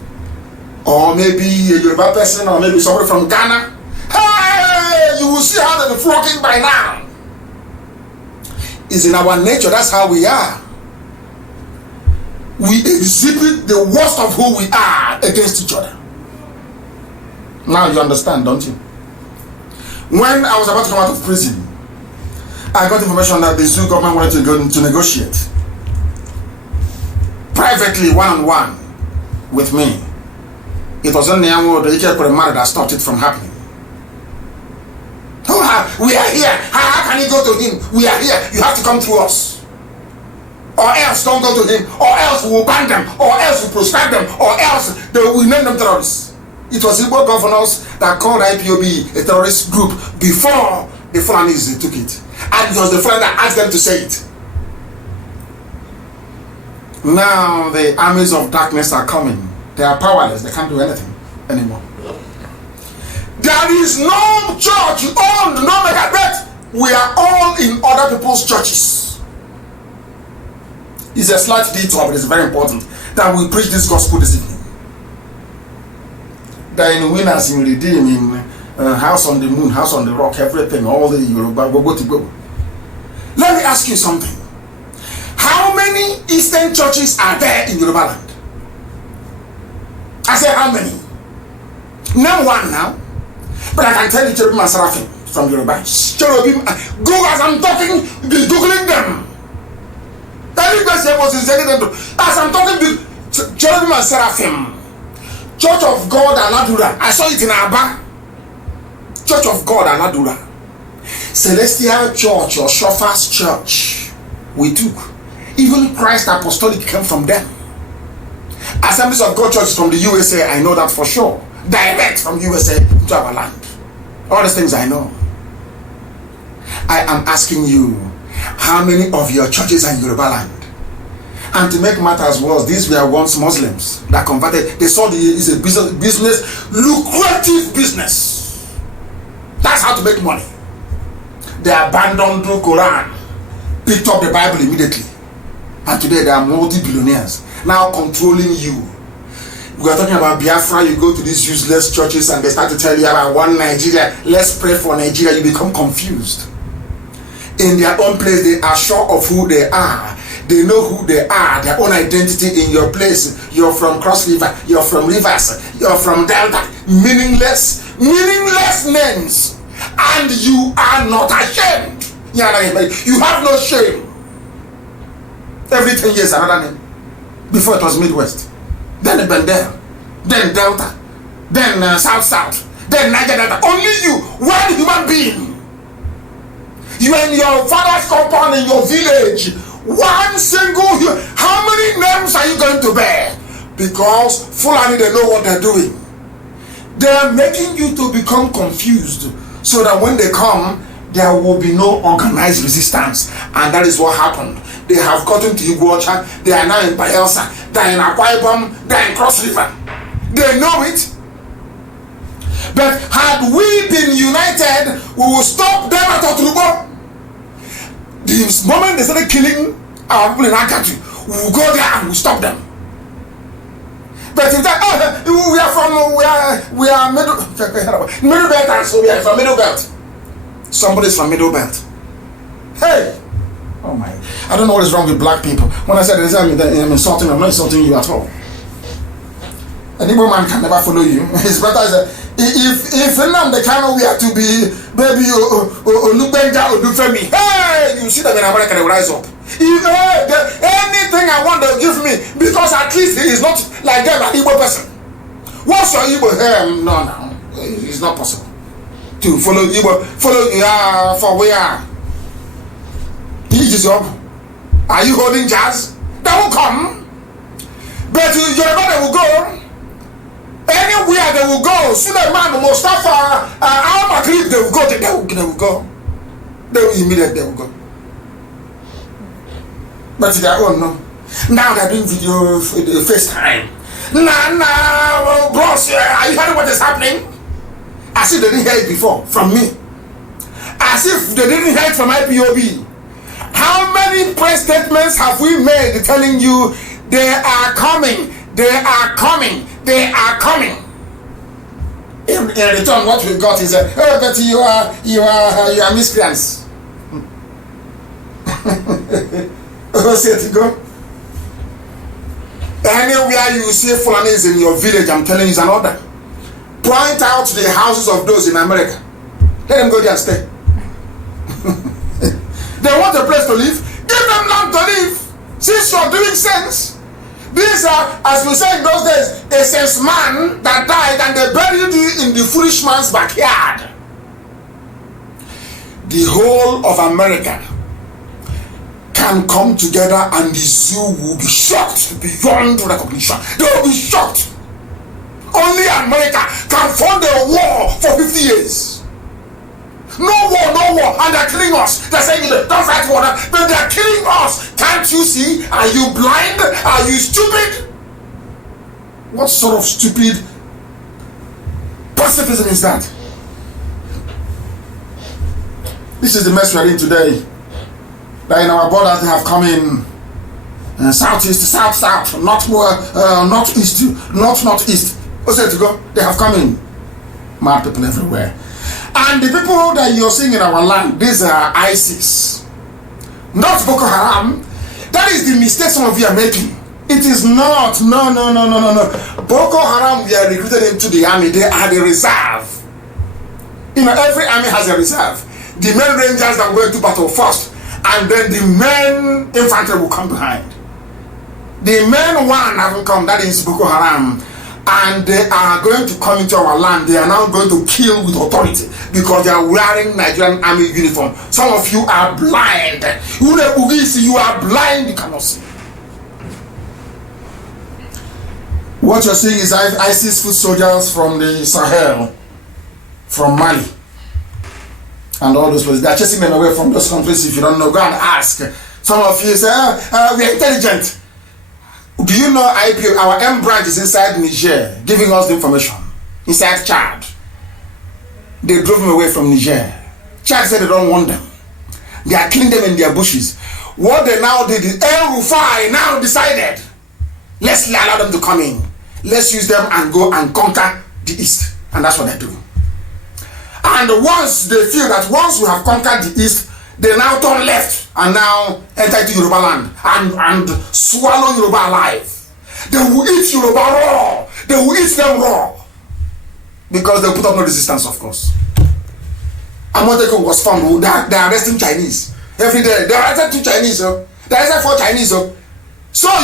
or maybe a Yoruba person, or maybe somebody from Ghana, hey, you will see how they're flocking by now. It's in our nature, that's how we are. We exhibit the worst of who we are against each other. Now you understand, don't you? When I was about to come out of prison, I got information that the Zoo government wanted to go to negotiate privately, one-on-one with me. It was only the matter that stopped it from happening. We are here. How can you go to him? We are here. You have to come through us. Or else don't go to him. Or else we will ban them. Or else we proscribe them. Or else they will name them terrorists. It was Igbo governors that called IPOB a terrorist group before the Fulanis took it. And it was the Fulani that asked them to say it. Now the armies of darkness are coming. They are powerless. They can't do anything anymore. There is no church owned, no mega bet. We are all in other people's churches. It's a slight detour, but it's very important that we preach this gospel this evening. There are winners in Redeem, in House on the Moon, House on the Rock, everything, all the Yoruba, go. Let me ask you something. How many Eastern churches are there in Yoruba land? I said how many? Name one now. But I can tell you Cherubim and Seraphim from Yoruba. Cherubim, go as I'm talking, be googling them. As I'm talking, Cherubim and Seraphim. Church of God Aladura. I saw it in Aba. Church of God Aladura. Celestial Church or Shofars Church. We took. Even Christ Apostolic came from them. Assemblies of God Church from the USA, I know that for sure. Direct from USA to our land. All these things I know. I am asking you, how many of your churches are in Yoruba land? And to make matters worse, these were once Muslims that converted. They saw it's a business, lucrative business. That's how to make money. They abandoned the Quran, picked up the Bible immediately, and today they are multi-billionaires now controlling you. We are talking about Biafra. You go to these useless churches and they start to tell you about one Nigeria. Let's pray for Nigeria. You become confused. In their own place, they are sure of who they are. They know who they are, their own identity in your place. You're from Cross River, you're from Rivers, you're from Delta. Meaningless names. And you are not ashamed. You have no shame. Every 10 years, another name. Before it was Midwest. Then Bendel. Then Delta. Then South. Then Niger Delta. Only you, one human being. You are in your father's compound in your village. One single human. How many names are you going to bear? Because Fulani, they know what they're doing. They are making you to become confused so that when they come, there will be no organized resistance. And that is what happened. They have gotten to Iguacha. They are now in Bayelsa. They are in Akwa Ibom. They are in Cross River. They know it. But had we been united, we will stop them at Oturubo. The moment they started killing our people in our country, we will go there and we will stop them. But if that, we are middle belt, and so we are from middle belt. Somebody's from middle belt. Hey, oh my! I don't know what is wrong with black people. When I said I'm insulting, I'm not insulting you at all. An Igbo man can never follow you. It's better if Nnamdi Kanu we have to be baby Olubenja Odufemi. Hey, you see them in America, they will rise up. If anything I want to give me, because at least he is not like them, an Igbo person. What's your Igbo? No, it's not possible to follow Igbo. Follow for where? Are you holding jazz? They will come, but Yoruba they will go. Anywhere they will go. Suleiman, Mustafa, Al-Maghrib, they will go. They will go. They will immediately go. But to their own, no. Now they're doing video FaceTime. Nah, bros, are you hearing what is happening? As if they didn't hear it before from me. As if they didn't hear it from IPOB. How many press statements have we made telling you they are coming? They are coming. They are coming. In return, what we got is but you are miscreants. See it go. Anywhere you see Fulanis in your village, I'm telling you, is an order. Point out the houses of those in America. Let them go there and stay. They want a place to live. Give them land to live. Since you're doing sense. These are, as we say in those days, a sense man that died and they buried you in the foolish man's backyard. The whole of America can come together and the zoo will be shocked beyond recognition. They will be shocked. Only America can fund a war for 50 years. No war, and they're killing us. They're saying, don't fight war, but they're killing us. Can't you see? Are you blind? Are you stupid? What sort of stupid pacifism is that? This is the mess we're in today. That in our borders they have come in southeast, south, northeast, northeast. What's it to go? They have come in. Mad people everywhere. And the people that you're seeing in our land, these are ISIS, not Boko Haram. That is the mistake some of you are making. It is not. No. Boko Haram, we are recruited into the army. They are the reserve. You know, every army has a reserve. The men rangers that go into battle first, and then the men infantry will come behind. The men one haven't come, that is Boko Haram, and they are going to come into our land. They are now going to kill with authority because they are wearing Nigerian army uniform. Some of you are blind. You are blind, you cannot see. What you're seeing is ISIS foot soldiers from the Sahel, from Mali, and all those places. They are chasing them away from those countries. If you don't know, go and ask. Some of you say, we are intelligent. Do you know IPO, our M branch is inside Niger, giving us the information. Inside Chad. They drove them away from Niger. Chad said they don't want them. They are killing them in their bushes. What they now did is, El Rufai now decided, let's allow them to come in. Let's use them and go and conquer the East. And that's what they're doing. And once they feel that once we have conquered the East, they now turn left and now enter into Yoruba land and swallow Yoruba alive. They will eat Yoruba raw. They will eat them raw. Because they put up no resistance, of course. Amoteko was found. They are arresting Chinese. Every day. They are arresting 2 Chinese. They arrested 4 Chinese. So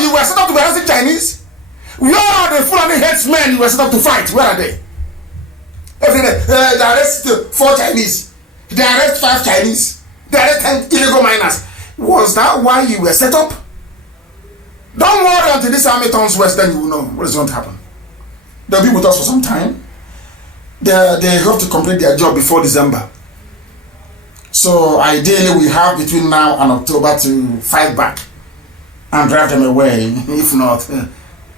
you were set up to be arresting Chinese? Where are the Fulani headsmen you were set up to fight? Where are they? Every day. They arrest 4 Chinese. They arrest 5 Chinese. They arrest 10 illegal miners. Was that why you were set up? Don't worry until this army turns west, then you will know what is going to happen. They'll be with us for some time. They hope to complete their job before December. So ideally we have between now and October to fight back and drive them away. If not,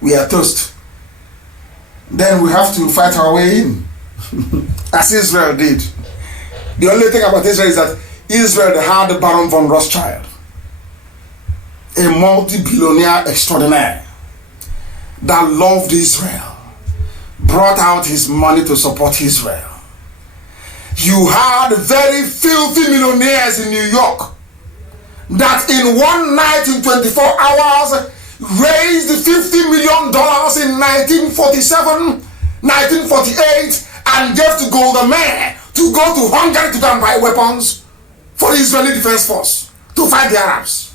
we are toast. Then we have to fight our way in. As Israel did. The only thing about Israel is that Israel had the Baron von Rothschild, a multi-billionaire extraordinaire that loved Israel, brought out his money to support Israel. You had very filthy millionaires in New York that in one night, in 24 hours, raised $50 million in 1947, 1948, and gave to Golda Meir to go to Hungary to go and buy weapons for the Israeli Defense Force to fight the Arabs.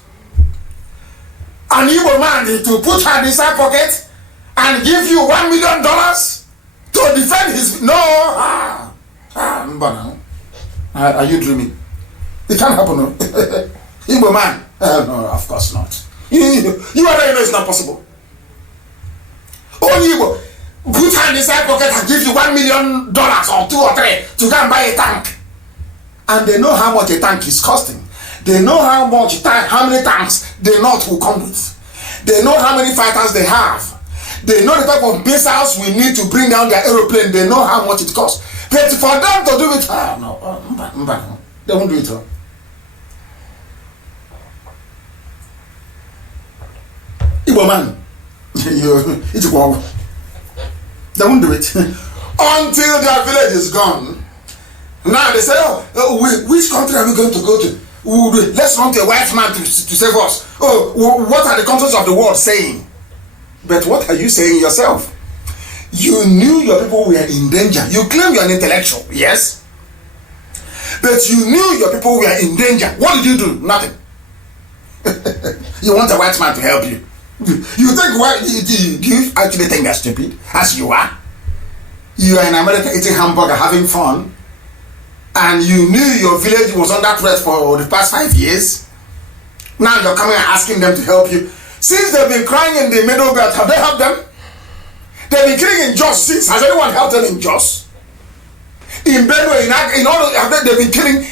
An Igbo man to put her in his pocket and give you $1 million to defend his... No! Are you dreaming? It can't happen, no? Igbo man? No, of course not. You already know it's not possible. Only Igbo put her in his pocket and give you $1 million or 2 or 3 to go and buy a tank. And they know how much a tank is costing. They know how many tanks the North will come with. They know how many fighters they have. They know the type of missiles we need to bring down their aeroplane. They know how much it costs. But for them to do it, no, they won't do it. Igbo man, they won't do it until their village is gone. Now they say, which country are we going to go to? Let's run to a white man to save us. What are the countries of the world saying? But what are you saying yourself? You knew your people were in danger. You claim you're an intellectual, yes? But you knew your people were in danger. What did you do? Nothing. You want a white man to help you. You think, do you actually think they're stupid? As you are? You are in America eating hamburger, having fun, and you knew your village was under threat for the past 5 years. Now you're coming and asking them to help you. Since they've been crying in the Middle Belt, have they helped them? They've been killing in Jos since. Has anyone helped them in Jos? In Benue, in all they've been killing.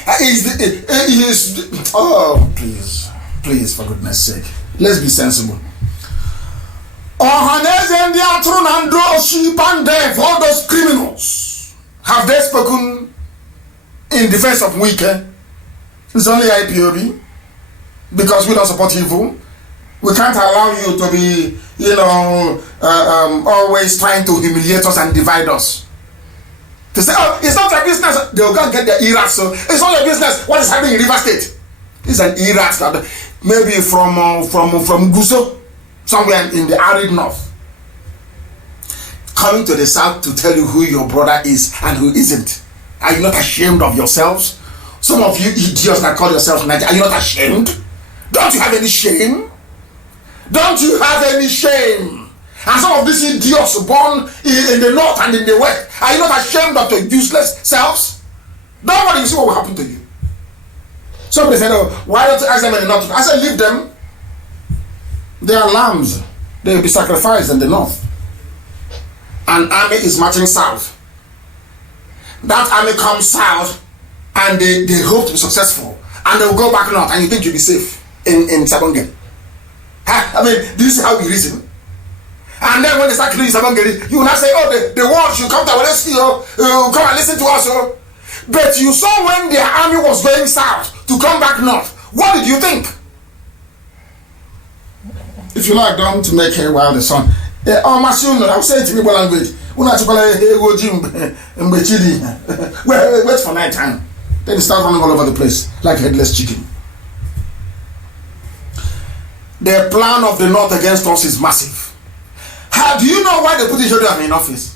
Oh, please, for goodness sake, let's be sensible. All those criminals, have they spoken in defense of weaker? It's only IPOB, because we don't support evil. We can't allow you to be, always trying to humiliate us and divide us. To say, it's not your business. They'll go and get their Iraq, so it's not your business what is happening in River State. It's an Iraq that maybe from Guso. somewhere in the arid north, coming to the south to tell you who your brother is and who isn't. Are you not ashamed of yourselves? Some of you idiots that call yourselves Nigerians, are you not ashamed? Don't you have any shame? Don't you have any shame? And some of these idiots born in the north and in the west, are you not ashamed of your useless selves? Don't worry, you see what will happen to you. Somebody said, oh, why don't you ask them in the north? I said, leave them. They are lambs. They will be sacrificed in the north. An army is marching south. That army comes south and they hope to be successful. And they will go back north and you think you'll be safe in Sabongeri. I mean, do you see how we reason? And then when they start killing Sabongeri, you will not say, oh, the world should come to our rescue, come and listen to us. But you saw when their army was going south to come back north. What did you think? If you like, don't make hay while the sun. Oh, Masuno, I will say it in Igbo language. Wait for night time. Then they start running all over the place like headless chicken. The plan of the north against us is massive. How do you know why they put each other in office?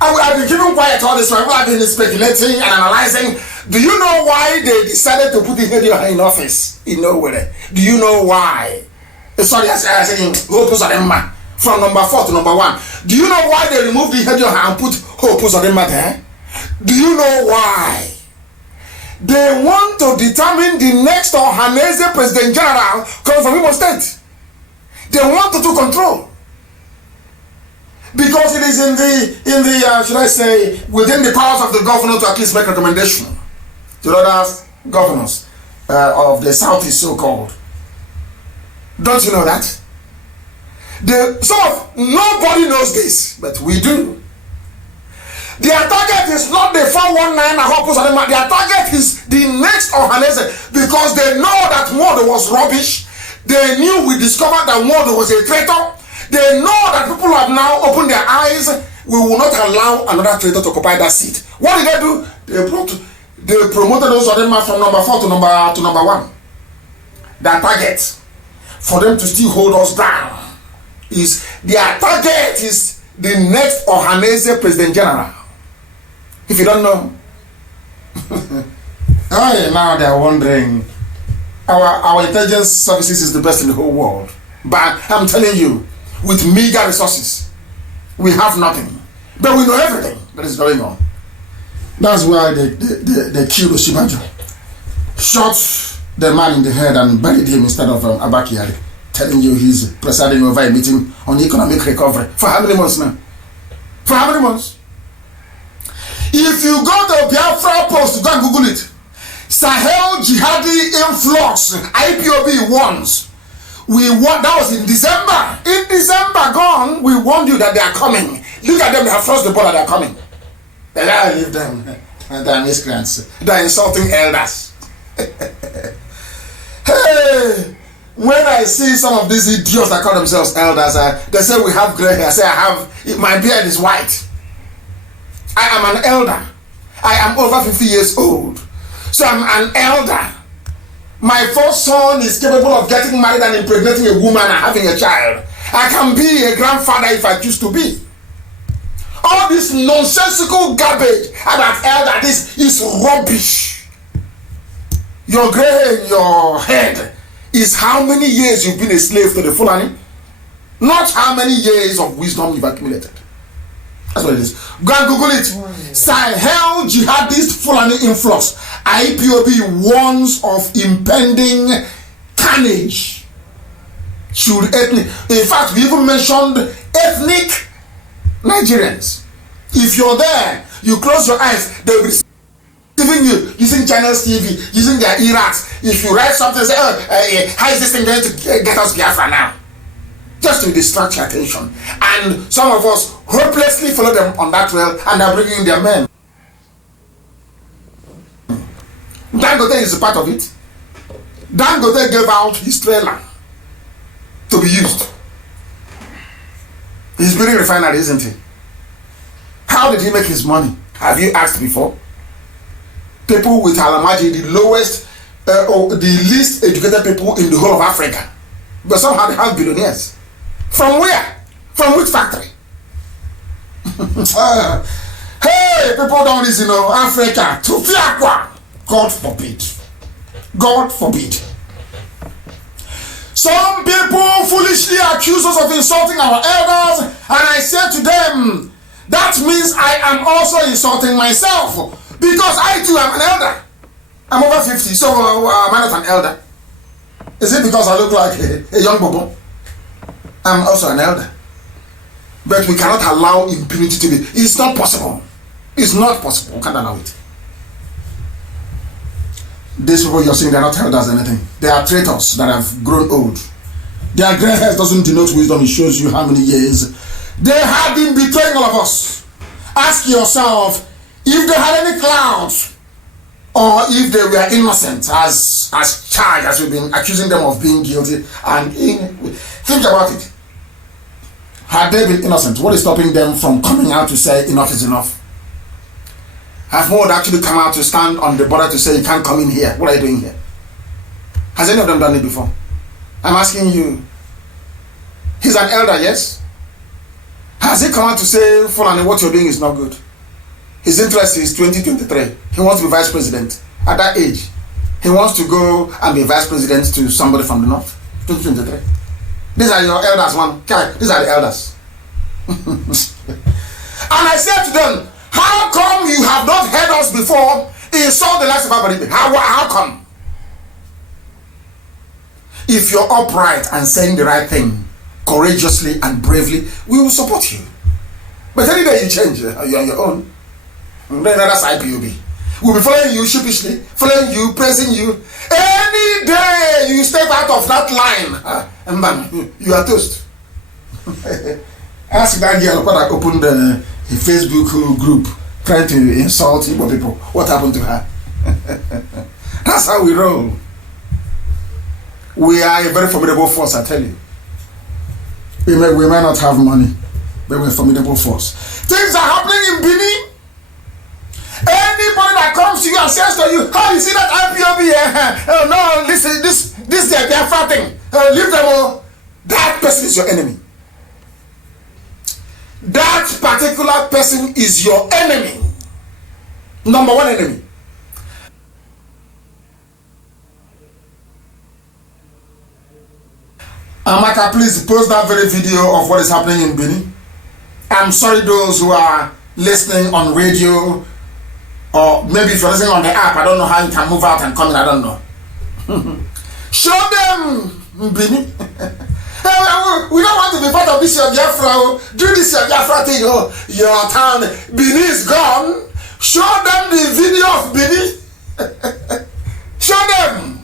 I've been keeping quiet all this while. I've been speculating and analyzing. Do you know why they decided to put Ihedioha in office in nowhere? Do you know why? Sorry, I said from number 4 to number 1. Do you know why they removed Ihedioha and put Hope Uzodinma there? Do you know why? They want to determine the next Ohaneze President General coming from Imo State. They want to control. Because it is in the should I say, within the powers of the governor to at least make recommendation to other governors of the Southeast, so-called. Don't you know that? Nobody knows this, but we do. Their target is not the 419 Ahopus. Their target is the next Ohaneze, because they know that Modo was rubbish. They knew, we discovered that Modo was a traitor. They know that people have now opened their eyes. We will not allow another traitor to occupy that seat. What did they do? They promoted those Odinma from number 4 to number 1. Their target for them to still hold us down is their target is the next Ohaneze President General. If you don't know, now they are wondering. Our intelligence services is the best in the whole world, but I'm telling you, with meager resources, we have nothing, but we know everything that is going on. That's why they killed Oshibajo, shot the man in the head and buried him instead of Abakari, telling you he's presiding over a meeting on economic recovery. For how many months now? For how many months? If you go to Biafra Post, go and Google it. Sahel Jihadi influx, IPOB warns. That was in December. In December gone, we warned you that they are coming. Look at them, they have crossed the border, they are coming. They gotta leave them. They are miscreants. They are insulting elders. Hey, when I see some of these idiots that call themselves elders, they say we have gray hair. I say my beard is white. I am an elder. I am over 50 years old. So I'm an elder. My first son is capable of getting married and impregnating a woman and having a child. I can be a grandfather if I choose to be. All this nonsensical garbage about elder, this is rubbish. Your gray hair in your head is how many years you've been a slave to the Fulani, not how many years of wisdom you've accumulated. That's what it is. Go and Google it. Sahel jihadist Fulani influx. IPOB warns of impending carnage. In fact, we even mentioned ethnic Nigerians. If you're there, you close your eyes, they'll be receiving you using Channels TV, using their Iraqs. If you write something, say, how is this thing going to get us Biafra now? Just to distract your attention. And some of us hopelessly follow them on that trail and are bringing their men. Dangote is a part of it. Dangote gave out his trailer to be used. He's building a refinery, isn't he? How did he make his money? Have you asked before? People with Alamaji, the lowest or the least educated people in the whole of Africa. But somehow they have billionaires. From where? From which factory? Hey, people don't listen, Africa, to Fiakwa. God forbid. God forbid. Some people foolishly accuse us of insulting our elders, and I say to them, that means I am also insulting myself, because I too am an elder. I'm over 50, so am I not an elder? Is it because I look like a young bobo? I'm also an elder. But we cannot allow impunity to be. It's not possible. It's not possible. We can't allow it. These people you're seeing, they're not elders or anything. They are traitors that have grown old. Their gray hair doesn't denote wisdom. It shows you how many years they have been betraying all of us. Ask yourself if they had any clouds, or if they were innocent as charged, as we've been accusing them of being guilty. And think about it. Had they been innocent, what is stopping them from coming out to say enough is enough? Have more actually come out to stand on the border to say you can't come in here? What are you doing here? Has any of them done it before? I'm asking you. He's an elder, yes? Has he come out to say, Fulani, what you're doing is not good? His interest is 2023. He wants to be vice president. At that age, he wants to go and be vice president to somebody from the north. 2023. These are your elders, man. These are the elders. And I said to them, how come you have not heard us before insult the likes of Abaribe? How come? If you're upright and saying the right thing, courageously and bravely, we will support you. But any day you change, you're on your own. Then that's IPOB. We'll be following you sheepishly, following you, praising you. Any day you step out of that line, man, you are toast. Ask that girl that opened a Facebook group trying to insult Igbo people. What happened to her? That's how we roll. We are a very formidable force, I tell you. We may not have money, but we're a formidable force. Things are happening in Benin. Anybody that comes to you and says to you, "Oh, you see that IPOB? No, this is their Biafra thing. Leave them all." That person is your enemy. That particular person is your enemy. Number one enemy. Amaka, please post that very video of what is happening in Benin. I'm sorry those who are listening on radio, or maybe if you're listening on the app, I don't know how you can move out and come in, I don't know. Show them Benin. We don't want to be part of this your Biafra. Do this your Biafra thing. Your town, Benin is gone. Show them the video of Benin. Show them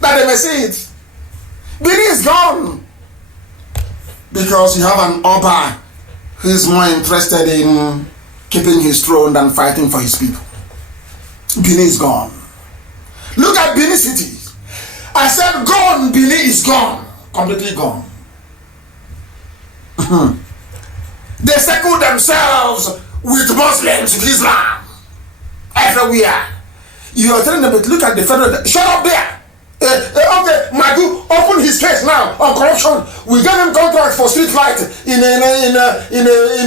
that they may see it. Benin is gone. Because you have an Oba who is more interested in keeping his throne than fighting for his people. Benin is gone. Look at Benin City. I said gone. Benin is gone. Completely gone. They circle themselves with Muslims, with Islam. Everywhere. You are telling them, but look at the federal. Shut up there. Okay, Magu, open his case now on corruption. We gave him contract for street light in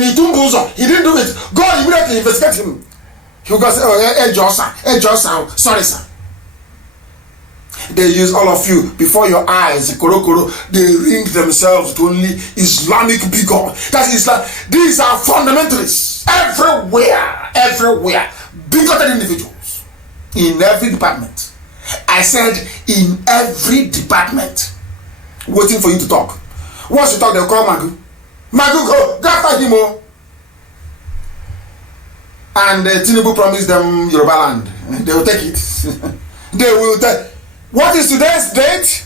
Itumbuzo. He didn't do it. Go immediately investigate him. He goes, sorry, sir. They use all of you before your eyes. Koro. They ring themselves to only Islamic bigotry. That is like, these are fundamentalists everywhere. Bigoted individuals in every department. I said in every department, waiting for you to talk. Once you talk, they'll call Magu. Magu, go after him. And Tinubu promised them Yoruba land. They will take it. They will take. What is today's date?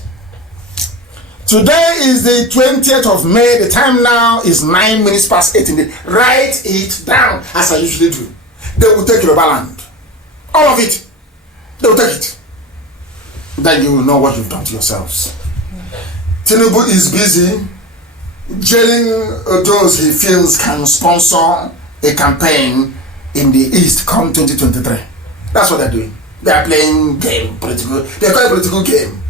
Today is the 20th of May. The time now is 9 minutes past 8 in the. Write it down as I usually do. They will take Yoruba land. All of it. They will take it. Then you will know what you've done to yourselves. Tinubu is busy jailing those he feels can sponsor a campaign in the East come 2023. That's what they're doing. They are playing game, political. They call it political game.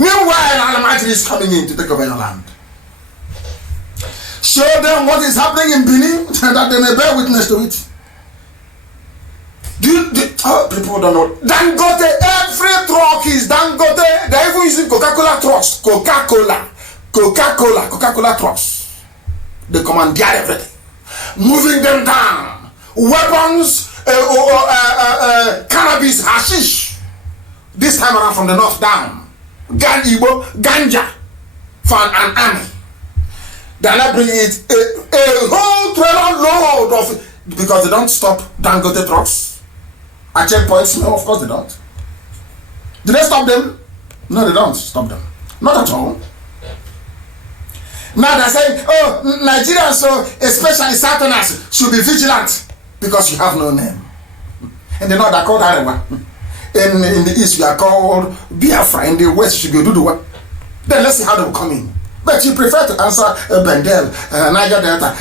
Meanwhile, Almighty is coming in to take over your land. Show them what is happening in Benin that they may bear witness to it. People don't know. Dangote, every truck is Dangote. They're even using Coca-Cola trucks. Coca-Cola trucks. They commandeer everything. Moving them down. Weapons, cannabis, hashish. This time around from the north down. Ganja for an army. They're not bringing it a whole trailer load of it because they don't stop Dangote trucks at checkpoints. No, of course they don't. Do they stop them? No, they don't stop them. Not at all. Now they're saying, oh, Nigerians, so especially Southerners, should be vigilant because you have no name. And they know they're called Arewa. In the east, we are called Biafra. In the west, you should be Duduwa. Then let's see how they will come in. But you prefer to answer Bendel, Niger Delta,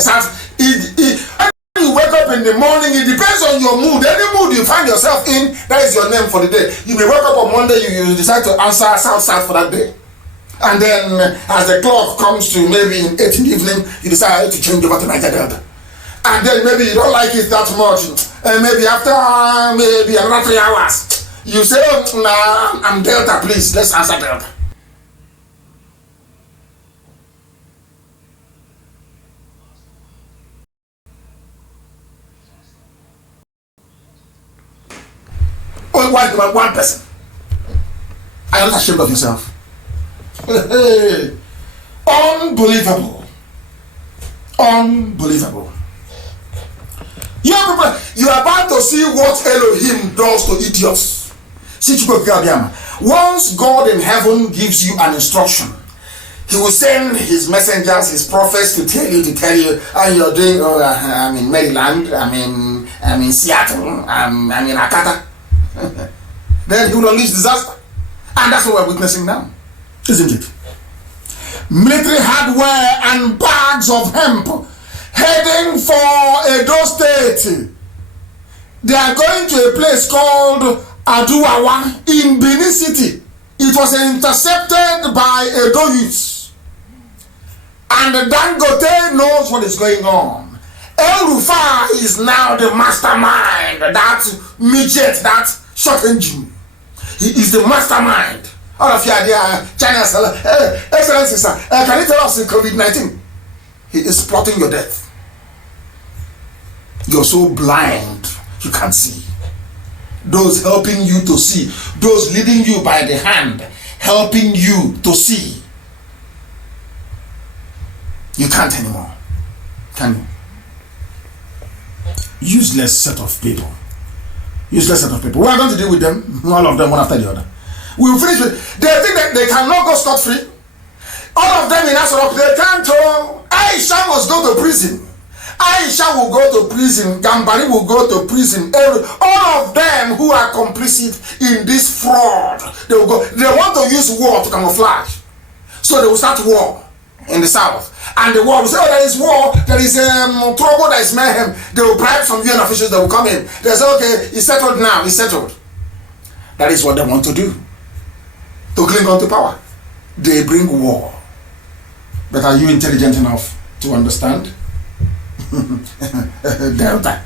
South. When you wake up in the morning, it depends on your mood. Any mood you find yourself in, that is your name for the day. You may wake up on Monday, you decide to answer South for that day. And then as the clock comes to maybe 8 in the evening, you decide to change over to Niger Delta. And then maybe you don't like it that much. And maybe after maybe another 3 hours, you say, oh, nah, I'm Delta, please, let's answer Delta. One person. Are you not ashamed of yourself? Unbelievable. Unbelievable. You are about to see what Elohim does to idiots. Once God in heaven gives you an instruction, He will send His messengers, His prophets to tell you, how you're doing. Oh, I'm in Maryland, I'm in Seattle, I'm in Akata. Then He will unleash disaster. And that's what we're witnessing now, isn't it? Military hardware and bags of hemp heading for Edo State. They are going to a place called Aduawa in Benin City. It was intercepted by Edo youths. And Dangote knows what is going on. El Rufai is now the mastermind, that midget, that short engine. He is the mastermind. All of you are there, China's Excellency, sir. Can you tell us in COVID-19? He is plotting your death. You're so blind, you can't see. Those helping you to see, those leading you by the hand, helping you to see. You can't anymore, can you? Useless set of people. Useless set of people. We are going to deal with them, all of them, one after the other. We will finish with. They think that they cannot go scot-free. All of them in Asarok, they can't. Aisha must go to prison. Aisha will go to prison. Gambari will go to prison. All of them who are complicit in this fraud, they will go. They want to use war to camouflage. So they will start war in the south. And the war will say, oh, there is war, there is trouble, there is mayhem. They will bribe some UN officials, they will come in. They say, okay, it's settled now, it's settled. That is what they want to do. To cling on to power. They bring war. But are you intelligent enough to understand? Delta.